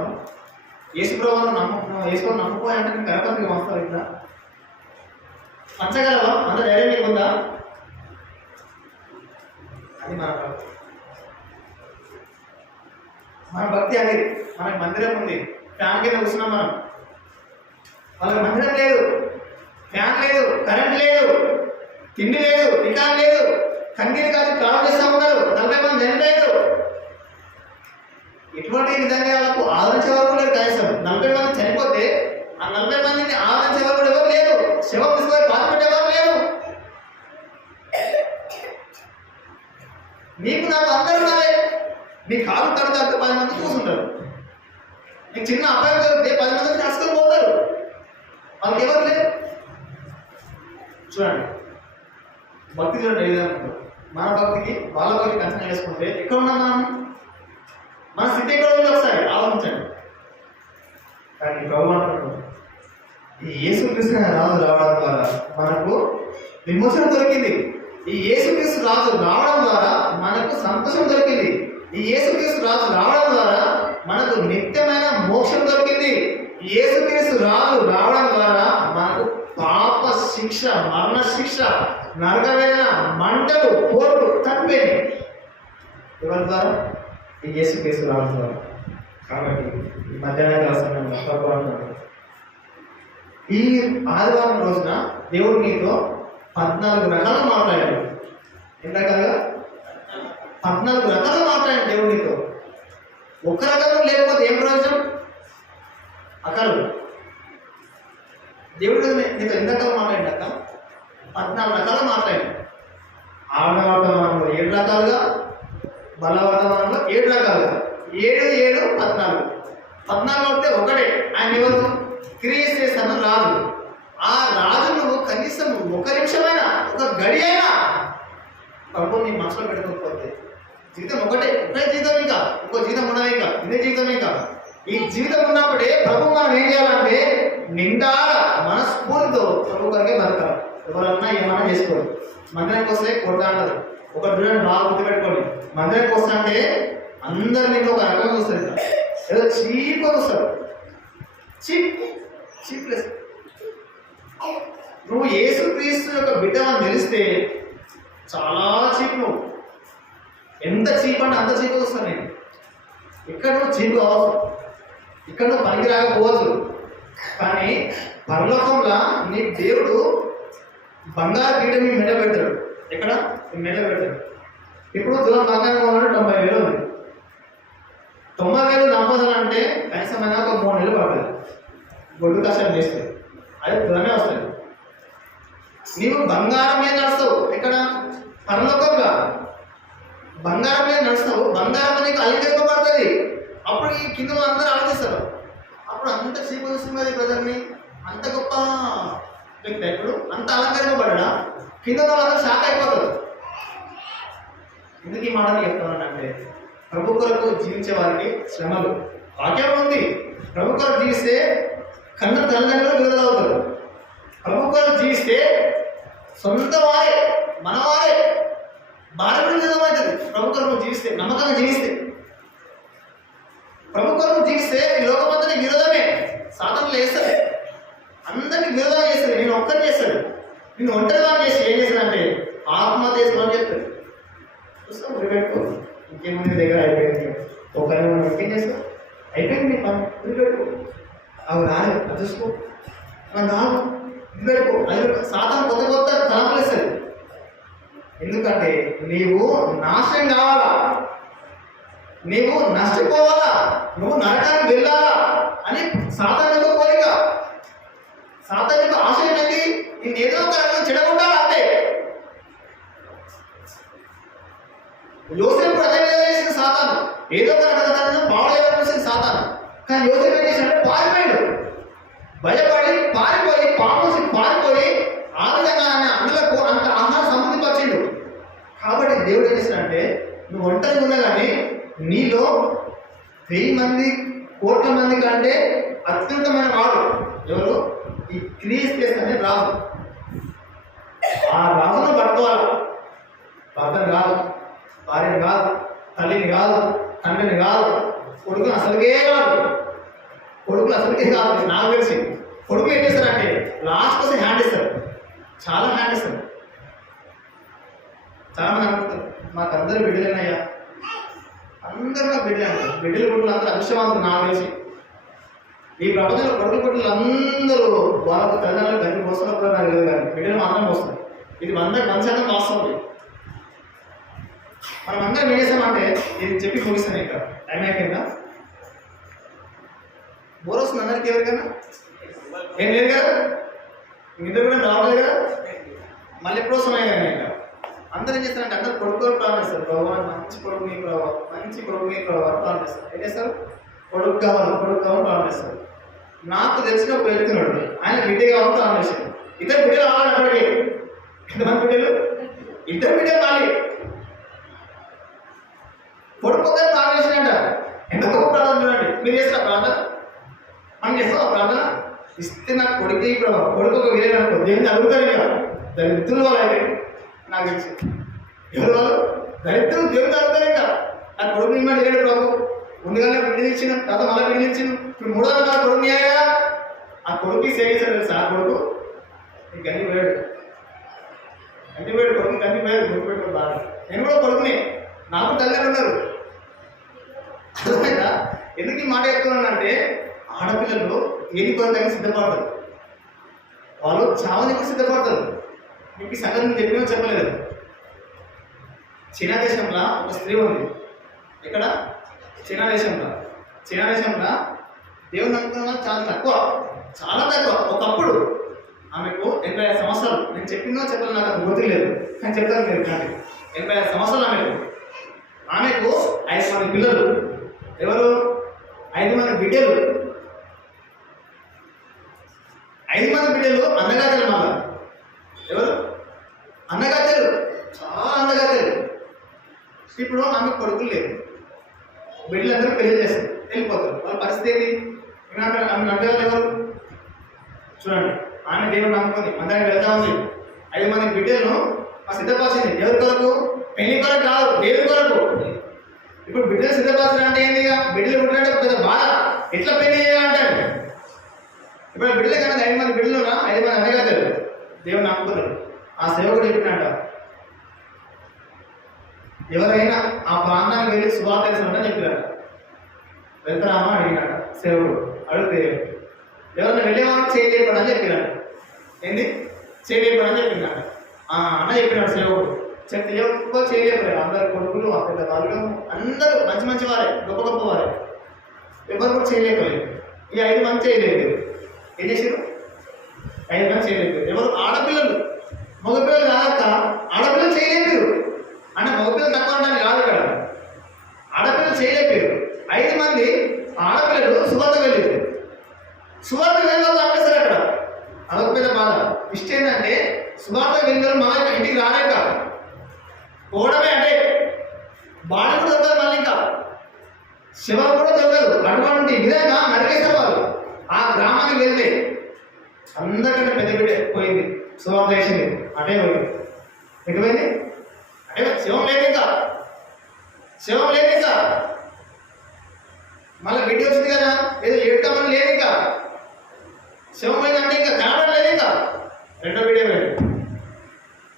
యేసుప్రభువును యేసుని నమ్ముకోవాలంటే నీకు గణపతికి వస్తావు. ఇంకా పంచగలవా? అంత ధైర్యం నీకు ఉందా? అది మన భక్తి. మన భక్తి అది. మనకు మందిరం ఉంది, ఫ్యాన్ కింద కూర్చున్నాం మనం. వాళ్ళకి మందిరం లేదు, ఫ్యాన్ లేదు, కరెంట్ లేదు, తిండి లేదు, టికాన్ లేదు, కన్నీరు కాదు కాలు చేస్తూ ఉన్నారు. 40 మంది చనిపోయారు. ఇటువంటి విధంగా వాళ్ళకు ఆదరించే వరకు లేదు. కనీసం 40 మంది చనిపోతే ఆ 40 మందిని ఆదరించే వరకు ఎవరు లేరు. శవం తీసుకొని బాధపెట్టేవారు లేరు. నీకు నాకు అందరూ ఉన్నారే. నీ కాలు తడితే 10 మంది కూర్చుంటారు. నీకు చిన్న అపాయం జరిగితే 10 మంది నడుచుకొని పోతారు. వాళ్ళకి ఎవరు లేరు. చూడండి భక్తి చూడండి ఏ విధంగా. మన భక్తికి వాళ్ళ భక్తికి అంచనా చేసుకుంటే ఎక్కడ ఉన్నాం మనం? మన స్థితి ఎక్కడ ఉంది ఒకసారి ఆలోచించండి. కానీ ప్రభు అంటున్నాడు, ఈ యేసుక్రీస్తు రాజు రావడం ద్వారా మనకు విమోచన దొరికింది. ఈ యేసుక్రీస్తు రాజు రావడం ద్వారా మనకు సంతోషం దొరికింది. ఈ యేసుక్రీస్తు రాజు రావడం ద్వారా మనకు నిత్యమైన మోక్షం దొరికింది. ఈ యేసుక్రీస్తు రాజు రావడం ద్వారా మనకు పాప శిక్ష, మరణ శిక్ష, నరకమైన మంటలు, పోట్లు తప్పిపోయినాయి. ఎవరి ద్వారా? ఈ యేసుక్రీస్తు రాజు ద్వారా. కాబట్టి ఈ మధ్యాహ్న కాలం ఈ ఆదివారం రోజున దేవుడు నీతో 14 రకాలు మాట్లాడాడు. ఎన్ని రకాలుగా? 14 రకాలు మాట్లాడాడు దేవుడు నీతో. ఒక్క రకం లేకపోతే ఏం ప్రయోజనం? అకాలు దేవుడు నీతో ఎన్ని రకాలు మాట్లాడాక? 14 రకాలు మాట్లాడాడు. ఆవిడ వర్తమానంలో 7 రకాలుగా, బల వర్తమానంలో 7 రకాలుగా. 7, 7, 14. 14 అంటే ఒకటే. ఆయన ఎవరు? క్రియేట్ చేస్తాను రాజు. ఆ రాజు నువ్వు కనీసం 1 నిమిషమైనా, 1 గడి అయినా ప్రభు నీ మనసులో పెట్టుకోకపోతే జీవితం ఒకటే జీవితం, ఇంకా ఇంకో జీవితం ఉన్నది, ఇంకా ఇదే జీవితం. ఇంకా ఈ జీవితం ఉన్నప్పుడే ప్రభు మనం ఏం చేయాలంటే నిండాగా మనస్ఫూర్తితో ప్రభు కొరకే బతకాలి. ఎవరన్నా ఏమన్నా చేసుకోవాలి. మందిరానికి వస్తే కొడతాంటారు. ఒక చూడండి బాగా గుర్తుపెట్టుకోండి. మందిరానికి వస్తా అంటే అందరు నేను ఒక రకంగా చూస్తారు. ఏదో చీప్గా చూస్తారు. చీప్లెస్. నువ్వు యేసుక్రీస్తు యొక్క బిడ్డ అని తెలిస్తే చాలా చీప్. నువ్వు ఎంత చీప్ అంటే అంత చీప్ వస్తాను నేను. ఇక్కడ నువ్వు చీప్ కావచ్చు, ఇక్కడ నువ్వు పనికి రాకపోవచ్చు, కానీ పరలోకంలో నీ దేవుడు బంగారు గీట మీ మెడ పెడతాడు. ఎక్కడ మెడ పెడతాడు. ఇప్పుడు తులం బంగారం కొన్నాడు 90,000 ఉంది. 90,000 సంపాదనంటే కనీసం అయినా ఒక 3 నెలలు పడుతుంది. గొడ్డు కష్టం చేస్తే అది తులమే వస్తుంది. నీవు బంగారం మీద నడుస్తావు. ఎక్కడ పరలోకంగా బంగారం మీద నడుస్తావు. బంగారం నీకు అలంకరింపబడుతుంది. అప్పుడు ఈ కింద అందరూ ఆలోచిస్తారు, అప్పుడు అంత చీపు చూస్తున్నది బ్రదర్ని, అంత గొప్ప వ్యక్తి ఇప్పుడు అంత అలంకరింపబడ్డా కింద వాళ్ళందరూ షాక్ అయిపోతారు. ఎందుకు ఈ మాటలు చెప్తానంటే ప్రభు కొరకు జీవించే వారికి శ్రమలు. వాక్యం ఉంది, ప్రభు కొరకు జీవిస్తే కన్న తల్లిదండ్రులు విడుదలవుతారు. ప్రభు కొరకు జీవిస్తే సొంత వారే మనవారే భార్య విడుదలవుతుంది. ప్రభు కొరకు జీవిస్తే, నమ్మకంగా జీవిస్తే, ప్రభు కొరకు జీవిస్తే ఈ లోకమంతా విరోధమే. సాధనలు వేస్తాడు, అందరినీ విరోధం చేస్తాడు. నేను ఒక్కరిని చేస్తాడు, నేను ఒంటరిగా చేసి ఏం చేస్తాడంటే ఆత్మహత్య చేసుకోవాలని చెప్తాడు. చూస్తాం గురిపెట్టుకో, ఇంకేముంది దగ్గర అయిపోయింది. ఒకరిని మనం ఇంకేం చేస్తాం, అయిపోయింది నీ పని, గురిపెట్టుకో. అవి రాలేదు, అది చూసుకో, మనం రాదు, గురిపెట్టుకో. అది సాధన కొత్త కొత్త తలంపులు ఇస్తుంది. ఎందుకంటే నీవు నాశనం కావాలా, నీవు నష్టపోవాలా, నువ్వు నరకానికి వెళ్ళాలా అని సాధారణ కోరిక. సాధారణ ఆశయం ఏంటి? నేను ఏదో ఒక రకంగా చెడగొట్టాలి అంతే. యోసేపు అదే చేసిన సాతాను, ఏదో ఒక రకంగా పాడు చేయాల్సిన సాతాను. కానీ యోసేపు ఏం చేసినట్టే పారిపోయాడు. భయపడి పారిపోయి పారిపోయి ఆ విధంగా అన్నలకు అంత ఆహారం సమృద్ధి పరిచిండు. కాబట్టి దేవుడు ఏం చేసినంటే నువ్వు ఒంటరిగా ఉన్నా కానీ నీలో 1000 మంది కోట్ల మంది కంటే అత్యుత్తమైన వాడు ఎవరు? ఈ క్రీస్తు అనే రాజు. ఆ రాజును పట్టుకోవాలి. భర్తను కాదు, భార్యని కాదు, తల్లిని కాదు, తండ్రిని కాదు, కొడుకుని అసలుకే కాదు. కొడుకులు అసలుకే కాదు. నాకు తెలిసి కొడుకులు ఏం చేస్తారంటే లాస్ట్ కోసం హ్యాండ్ ఇస్తారు, చాలా హ్యాండ్ ఇస్తారు. చాలా మంది అనుకుంటారు మాకు అందరూ బిడ్డలేనయ్యా, అందరూ నాకు బిడ్డలే అంటారు. బిడ్డలు కొడుకులు అందరూ అదృష్టవంతులు. నాకు తెలిసి ఈ ప్రపంచంలో కొడుకులు కొడుకులు అందరూ వాళ్ళకు తల్లిదండ్రులు గట్టి పోస్తున్నారు కూడా నాకు తెలియదు, కానీ బిడ్డలు మాత్రం వస్తుంది. ఇది 100% వాస్తవం. మనం అందరం ఏం చేసామంటే ఇది చెప్పి ముగిస్తాను. ఇంకా టైం అయిపోయిందా? బోర్ వస్తుంది అందరికి? ఎవరికైనా ఏం లేదు కదా, నిద్ర కూడా రావట్లేదు కదా, మళ్ళీ ఎప్పుడో సమయం కానీ ఇంకా అందరూ ఏం చేస్తారంటే అందరూ కొడుకు ప్లాన్ చేస్తారు. భగవాన్ మంచి కొడుకు నీకు రావాలి, మంచి కొడుకు నీకు రావాలి ప్లాన్ చేస్తారు. ఏం చేస్తారు? కొడుకు కావాలి ప్లాన్ చేస్తారు. నాకు తెలిసిన ఒక వ్యక్తి ఉన్నాడు, ఆయన బిడ్డ కావాలి ప్లాన్ చేశాడు. ఇద్దరు బిడ్డలు రావాలి. అప్పటికి ఎంతమంది బిడ్డలు? 2 బిడ్డలు రాలి. కొడుకు ప్లాన్ చేసినట్ట. ఎంత గొప్ప ప్రార్థన చూడండి. మీరు చేసిన ప్రార్థన మనం చేస్తాం. ఆ ప్రార్థన ఇస్తే నాకు కొడుకు కొడుకు ఒక వేరే అనుకో దేవుని అడుగుతారు కదా, దరిద్రులు వాళ్ళు అయితే నాకు తెలిసి ఎవరు వాళ్ళు దరిద్రులు దేవుని అడుగుతారు. ఇంకా నాకు కొడుకు నిమ్మడి లేడు ప్రభు, ముందుగానే బిడ్డలు ఇచ్చిన తర్వాత మళ్ళీ బిడ్డలు ఇచ్చిన, ఇప్పుడు 3వ నెల కొడుకు అయ్యా. ఆ కొడుకు సేవిస్తాడు తెలుసా? ఆ కొడుకు గన్ని పోయాడు, కొడుకు గన్ని పోయాడు. గుర్తు పెట్టుకో బాగా. నేను కూడా కొడుకుని, నాకు తల్లిదండ్రులు ఉన్నారు. అర్థమైందా? ఎందుకు ఈ మాట చెప్తున్నానంటే ఆడపిల్లలు ఏది కొరకని సిద్ధపడతారు, వాళ్ళు చావనికి సిద్ధపడతారు. మీకు ఈ సంగతి చెప్పినా చెప్పలేదు. చైనా దేశంలో ఒక స్త్రీ ఉంది. ఎక్కడ? చైనా దేశంలో దేవుని నమ్ముకున్న చాలా తక్కువ, చాలా తక్కువ. ఒకప్పుడు ఆమెకు 85 సంవత్సరాలు. నేను చెప్పినా చెప్పాలి, నాకు అది గుర్తు లేదు, కానీ చెప్తాను మీరు కానీ 85 సంవత్సరాలు ఆమెకు 5 మంది పిల్లలు. ఎవరు? 5 మంది బిడ్డలు. 5 మంది బిడ్డలు అన్నగాతలు. మళ్ళా ఎవరు? అన్నగాతలు, చాలా అన్నగాతలు. ఇప్పుడు ఆమె కొడుకులు లేరు, బిడ్డలందరూ పెళ్లి చేస్తారు, వెళ్ళిపోతారు. వాళ్ళ పరిస్థితి ఏంటి? ఆమె నమ్మకాలు ఎవరు? చూడండి, ఆమె దేవుడు నమ్ముకుంది, అందరికి వెళ్తా ఉంది. 5 మంది బిడ్డలను సిద్ధపరిచింది. ఎవరి కొరకు? పెళ్లి కొరకు కాదు, దేవుడి కొరకు. ఇప్పుడు బిడ్డలు సిద్ధపరచడం అంటే ఏంటి? బిడ్డలు పుట్టినట్టు పెద్ద బాధ. ఎట్లా పెళ్లి చేయాలంటాడు. ఇప్పుడు బిడ్డలే కన్నా 5 మంది బిడ్డలున్నా 5 మంది అన్నగారు దేవుడు నమ్ముకున్నాడు. ఆ సేవకుడు చెప్పినట్ట ఎవరైనా ఆ ప్రాంతానికి వెళ్ళి సువార్త చేస్తామని చెప్పారు. వెళ్తారామా అడిగినాడు సేవకుడు. అడిగితే ఎవరైనా వెళ్ళేవాడు చేయలేపడు అని చెప్పినాడు. ఏంది చేయలేపడు అని చెప్పినాడు. అన్న చెప్పినాడు సేవకుడు. చెప్తే ఎవరు చేయలేపారు. అందరు కొడుకులు అక్కడ వాళ్ళు అందరూ మంచి మంచి వారే, గొప్ప గొప్ప వారే. ఎవరు కూడా చేయలేకపోయారు. ఈ 5 మంది చేయలేదు. ఏం చేశారు? 5 మంది చేయలేదు. ఎవరు? ఆడపిల్లలు. మగపిల్లలు కాక ఆడపిల్లలు చేయలేపారు. అంటే మగపిల్లలు తక్కువ ఉండడానికి కాదు ఇక్కడ, ఆడపిల్లలు చేయలేపారు. 5 మంది ఆడపిల్లలు సువార్త వెళ్ళారు. సువార్త వెళ్ళాలి ఆపేశారు అక్కడ. అదొక పెద్ద బాధ. ఇష్టం ఏంటంటే సువార్త వెళ్ళారు మన ఇంటికి రాలేక పోవడమే. అంటే బాడీ కూడా దొరకదు, మళ్ళీ ఇంకా శివం కూడా దొరకదు. అటువంటి విధంగా నరికేశారు వాళ్ళు. ఆ గ్రామానికి వెళ్తే అందరికంటే పెద్ద బిడ్డ పోయింది, సువార్త చేసింది. అటే పోయింది. ఎటుపోయింది? అంటే శివం లేదు ఇంకా, శివం లేదు ఇంకా. మళ్ళీ బిడ్డ వచ్చింది కదా, ఏదో ఏడుతామని లేదు ఇంకా. శివం పోయిందంటే ఇంకా కనడం లేదు ఇంకా. 2వ బిడ్డ పోయింది,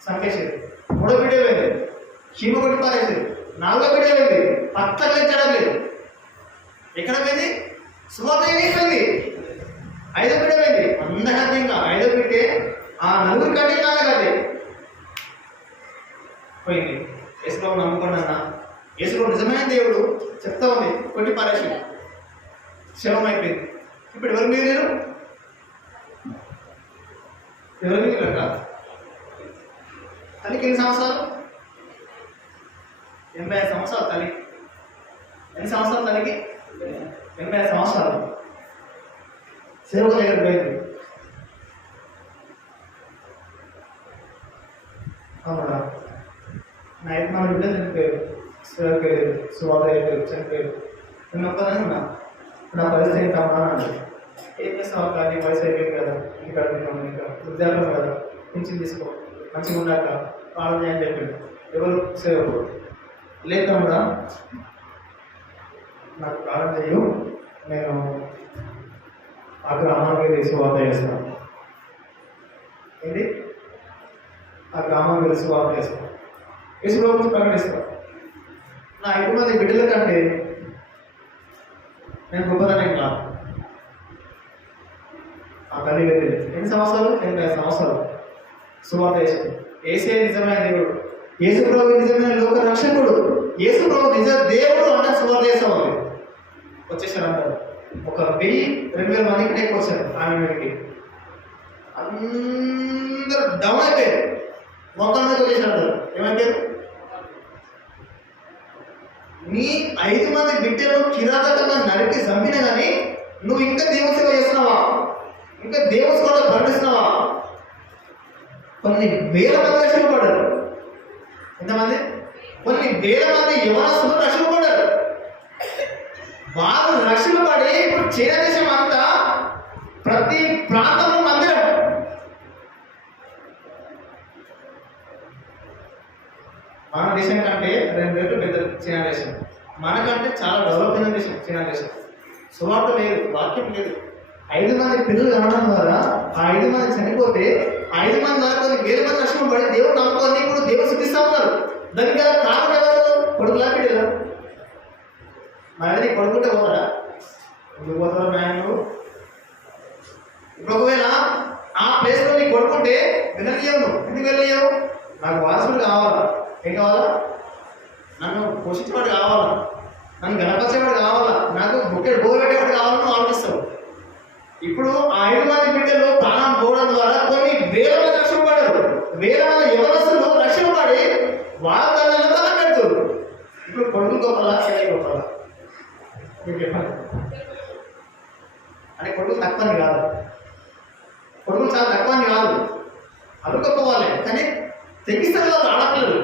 సంకేసేది. 3వ బిడ్డ పోయింది, చీమ కొట్టి పారేసేది. 4వ బిడ్డ పోయింది, పత్తలేచడం లేదు. ఎక్కడ పోయింది? సువార్త అయిపోయింది. 5వ బిడ్డ పోయింది, అందరికంటే ఇంకా 5వ బిడ్డే ఆ 4 కంటే నాలుగంటే పోయింది. యేసుప్రభు నమ్ముకున్నా, యేసుప్రభు నిజమైన దేవుడు చెప్తా ఉంది, కొట్టి పారేసి శవం అయిపోయింది. ఇప్పుడు ఎవరు మీరు లేరు? ఎవరు మీరు అక్క? తల్లికి ఎన్ని సంవత్సరాలు? 85 సంవత్సరాలు తల్లి. ఎన్ని సంవత్సరాలు తల్లికి? 85 సంవత్సరాలు. సేవకు దగ్గర పోయింది. అవునా? నా 5 మంది బిడ్డలు చనిపోయారు. సేవకి సువార్త అయిపోయారు, చనిపోయారు. నేను ఒక్కదాన్ని ఉన్నా. నా పరిస్థితి ఏంటి అమ్మా అని. ఏం చేస్తావు అక్క, నీ వయసు అయిపోయింది కదా, ఇంకా ఇంకా వృద్ధాపం కదా, పింఛన్ తీసుకో, మంచిగా ఉన్నాక ప్రాణం చేయని చెప్పాడు. ఎవరు? సేవకుడు. లేదు తమ్ముడా, నాకు ప్రాణం చేయు, నేను ఆ గ్రామానికి తెలిసి వార్త చేస్తాను. ఏంటి? ఆ గ్రామానికి తెలిసి వార్త చేస్తాను, యేసుప్రభువుని ప్రకటిస్తాను. నా 5 మంది బిడ్డల కంటే నేను గొప్పదనేం కాదు. ఆ తల్లి వెళ్ళింది. ఎన్ని సంవత్సరాలు? 85 సంవత్సరాలు సువార్త చేసింది. యేసే నిజమైన దేవుడు, యేసుప్రభు నిజమైన లోక రక్షకుడు, యేసుప్రభు నిజ దేవుడు అంటే సువార్త చేస్తామని వచ్చేసారు అందరు. ఒక 1000-2000 మందికి ఎక్కువ వచ్చారు ఆమె మీదకి. అందరూ డౌన్ అయిపోయారు, మొత్తం మీద వచ్చేసారు. ఏమైపోయారు? నీ 5 మంది బిడ్డలు కిరాతకంగా నరికి చంపినా కానీ నువ్వు ఇంకా దేవుని సేవ చేస్తున్నావా? ఇంకా దేవుని సేవ ప్రకటిస్తున్నావా? కొన్ని వేల మంది రక్షింపబడ్డారు. ఎంతమంది? కొన్ని వేల మంది యవనస్తులు రక్షింపబడ్డారు. వాళ్ళు రక్షింపబడి ఇప్పుడు చైనా దేశం అంతా ప్రతి ప్రాంతంలో మందిరం. మన దేశం కంటే 2 రెట్లు పెద్ద చైనా దేశం. మనకంటే చాలా డెవలప్ అయిన దేశం చైనా దేశం. సువార్త లేదు, వాక్యం లేదు. 5 మంది పిల్లలు కనడం ద్వారా ఆ 5 మంది చనిపోతే 5 మంది ద్వారా కొన్ని వేల మంది రక్షింపబడి దేవుడు నమ్ముకొని ఇప్పుడు దేవుడు సిద్ధిస్తా ఉన్నారు. దానికి కారణం ఎవరు? కొడుకులా పిల్లలు. మరి కొడుకుంటే పోతాడా? ఎందుకు పోతారు న్యాయంలో? ఇప్పుడు ఒకవేళ ఆ ప్లేస్లో నీ కొడుకుంటే వెళ్ళలేవు. ఎందుకు వెళ్ళలేవు? నాకు వారసుడు కావాలా? ఏం కావాలా? నన్ను పోషించేవాడు కావాలా, నన్ను గణపరిచేవాడు కావాలా, నాకు బుక్కెట్ బోర్ పెట్టేవాడు కావాలని నువ్వు ఆలోచిస్తావు. ఇప్పుడు ఆ 5 మంది బిడ్డలు ప్రాణం పోవడం ద్వారా కొన్ని వేల మంది రక్షింపబడ్డారు. వేల మంది యవనస్తులు రక్షింపబడి వాళ్ళ తల్లిలో పెడతారు. ఇప్పుడు కొడుకు గొప్పలా, చెల్లి గొప్పలా? మీరు చెప్పండి. అంటే కొడుకు తక్కువని కాదు, కొడుకు చాలా తక్కువని కాదు, అవి గొప్ప వాళ్ళే. కానీ తెగిస్తారు వాళ్ళు ఆడపిల్లలు.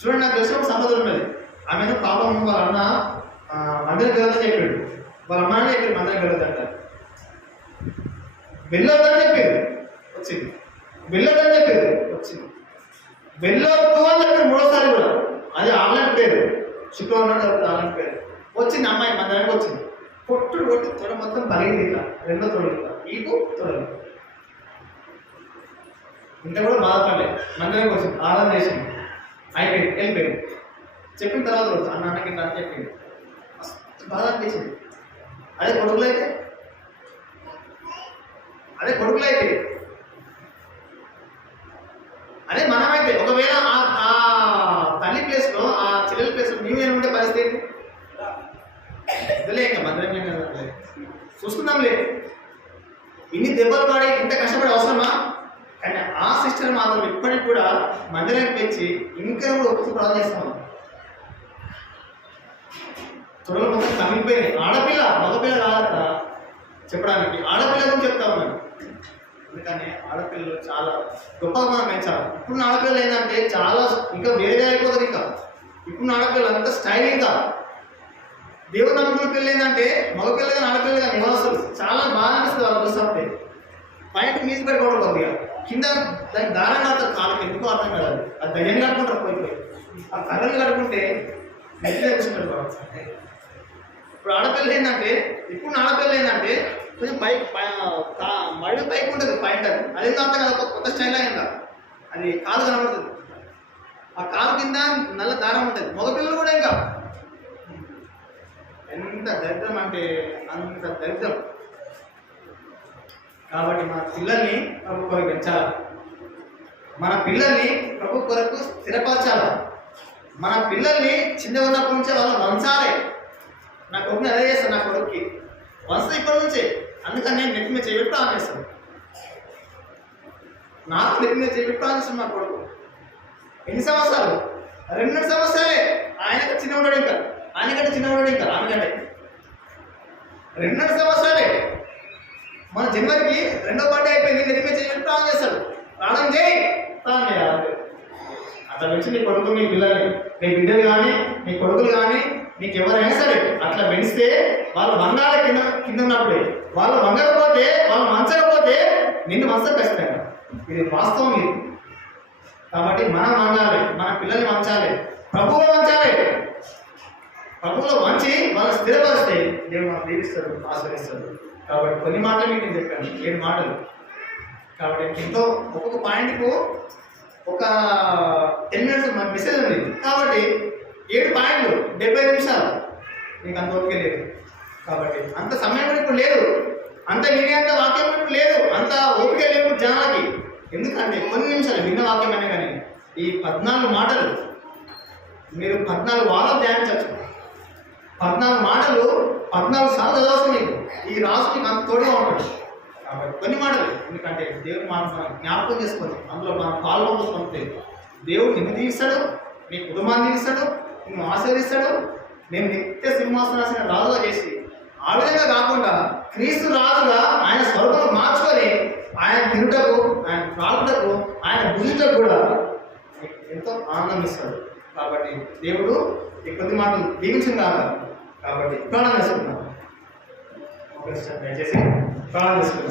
చూడండి, నాకు తెలిసిన ఒక సంబంధం ఉన్నది. ఆమెను పాపం వాళ్ళ అన్న మందిరం వెళ్ళదని చెప్పాడు. వాళ్ళ అమ్మాయిని చెప్పాడు మందిరం వెళ్ళదంట. వెళ్ళొద్దని చెప్పారు, వచ్చింది. వెళ్ళొద్దని చెప్పారు, వచ్చింది. వెళ్ళొద్దు అని చెప్పారు 3వసారి కూడా. అది ఆన్లైన్ పేరు, శుక్రవారం ఆన్లైన్ పేరు. వచ్చింది అమ్మాయి మందిరానికి వచ్చింది. కొట్టు కొట్టి తొడ మొత్తం పలిగింది. ఇట్లా 2వ తొడ ఇట్లా ఈకు తొడలు. ఇంత కూడా బాధపడలేదు. మందిరానికి వచ్చింది, ఆరాధన చేసింది, అయిపోయింది, వెళ్ళిపోయింది. చెప్పిన తర్వాత రోజు అన్నకి ఇట్లా అని చెప్పింది, మస్తు బాధ అనిపించింది. అదే కొడుకులైతే అదే మనమైతే ఒకవేళ ఆ తల్లి ప్లేస్లో ఆ చెల్లెల ప్లేస్లో నీవేమి ఉండే పరిస్థితి ఇదిలే, ఇంకా భద్రంగా చూసుకుందాంలే. ఇన్ని దెబ్బలు పడి ఇంత కష్టపడే అవసరమా? కానీ ఆ సిస్టర్ మాత్రం ఇప్పటికి కూడా మందిరానికి పెంచి ఇంకా కూడా ఒప్పుకు ప్రార్థన చేస్తాం. త్వరలో మొత్తం కమిలిపోయినాయి. ఆడపిల్ల మగపిల్ల కాదట చెప్పడానికి, ఆడపిల్ల గురించి చెప్తా ఉన్నాను. అందుకని ఆడపిల్లలు చాలా గొప్పగా మనం పెంచాలి. ఇప్పుడు ఆడపిల్లలు ఏంటంటే చాలా ఇంకా వేరే అయిపోతుంది. ఇంకా ఇప్పుడు ఆడపిల్లలు అంత స్టైలింగ్గా దేవుడు నమ్ముకున్న పిల్లలు ఏంటంటే మగపిల్ల కానీ ఆడపిల్ల కానీ నివాసాలు చాలా బాగా అనిపిస్తుంది. వాళ్ళు చూస్తుంటే పైన మీది పెట్టుకోవడం కొద్దిగా కింద దానికి దారాన్ని అవుతారు కాళ్ళకి, ఎందుకో అర్థం కాదు. అది ధైర్యం కట్టుకుంటారు పోయిపోయి, ఆ కర్రలు కట్టుకుంటే నెట్లే కూర్చుంటారు బాగా. ఇప్పుడు ఆడపిల్ల ఏంటంటే కొంచెం మళ్ళీ పైకి ఉంటుంది పాయింట్. అది అర్థం కాదు, కొత్త స్టైల్ అయిందా అది కాలు కనబడుతుంది. ఆ కాలు కింద నల్ల దారం ఉంటుంది. మగపిల్లలు కూడా ఇంకా ఎంత దరిద్రం అంటే అంత దరిద్రం. కాబట్టి మన పిల్లల్ని ప్రభు కొరకు పెంచాలి, మన పిల్లల్ని ప్రభు కొరకు స్థిరపరచాలి, మన పిల్లల్ని చిన్న ఉన్నప్పటి నుంచే వాళ్ళు వంచాలి. నా కొడుకుని అదే చేస్తాను, నా కొడుక్కి వంశం ఇప్పటి నుంచే. అందుకని నేను నెత్తి మీద చేపెట్టి ఆన్ చేస్తాను, నాకు నెత్తి మీద చేపెట్టి ఆన్ చేస్తాను. నా కొడుకు ఎన్ని సంవత్సరాలు? 2 సంవత్సరాలే. ఆయనకంటే చిన్న ఉన్నాడు, ఇంకా ఆయనకంటే చిన్న ఉన్నాడు, ఇంకా ఆమెకంటే 2 సంవత్సరాలే. మన జనవరికి 2వ బర్త్డే అయిపోయింది, నెత్తి మీద చేపెట్టి ఆన్ చేస్తాడు. ప్రాణం చేయి తాను చేయాలి. అట్లా పెంచి నీ కొడుకు నీ పిల్లల్ని, నీ బిడ్డలు కానీ నీ కొడుకులు కానీ నీకు ఎవరైనా సరే అట్లా పెంచితే వాళ్ళు వంగాల కింద ఉన్నప్పుడే, వాళ్ళు వంగకపోతే, వాళ్ళు మంచకపోతే నిన్ను మంచం ఖచ్చితంగా. ఇది వాస్తవం ఇది. కాబట్టి మనం వంగాలి, మన పిల్లల్ని వంచాలి, ప్రభువులో వంచాలి. ప్రభువులో వంచి వాళ్ళు స్థిరపరిస్తే దేవుడు మనం దీవిస్తాడు, ఆశ్రయిస్తాడు. కాబట్టి కొన్ని మాటలు మీకు నేను చెప్పాను, 7 మాటలు. కాబట్టి ఎంతో ఒక్కొక్క పాయింట్కు ఒక 10 మినిట్స్ మన మెసేజ్ ఉంది. కాబట్టి 7 పాయింట్లు 70 నిమిషాలు. నీకు అంత ఓపిక లేదు. కాబట్టి అంత సమయం ఇప్పుడు లేదు, అంత వినేంత వాక్యం ఇప్పుడు లేదు, అంత ఓపిక లేదు జనాలకి. ఎందుకంటే కొన్ని నిమిషాలు విన్న వాక్యం అయినా కానీ ఈ 14 మాటలు మీరు 14 వారాలు ధ్యానించవచ్చు. 14 మాటలు 14 సార్లు చదవచ్చు. మీకు ఈ రాసు మీకు అంత తోడుగా ఉంటాడు. కాబట్టి కొన్ని మాటలు, ఎందుకంటే దేవుడు మనం జ్ఞాపకం చేసుకొని అందులో మనం పాల్గొంటే దేవుడు నిన్ను దీవిస్తాడు, నీ కుటుంబాన్ని దీవిస్తాడు, నిన్ను ఆశీర్వదిస్తాడు. నేను నిత్య సింహాసనాసిన రాజుగా చేసి ఆ విధంగా కాకుండా క్రీస్తు రాజుగా ఆయన స్వరూపం మార్చుకొని ఆయన తిరుటకు, ఆయన త్రాగుటకు, ఆయన భుజిటకు కూడా ఎంతో ఆనందం ఇస్తాడు. కాబట్టి దేవుడు ఈ కొద్ది మాటలు దీవించింది కాక. కాబట్టి ప్రాణం చేసుకుంటాం. దయచేసి ప్రాణం చేసుకుంటాం.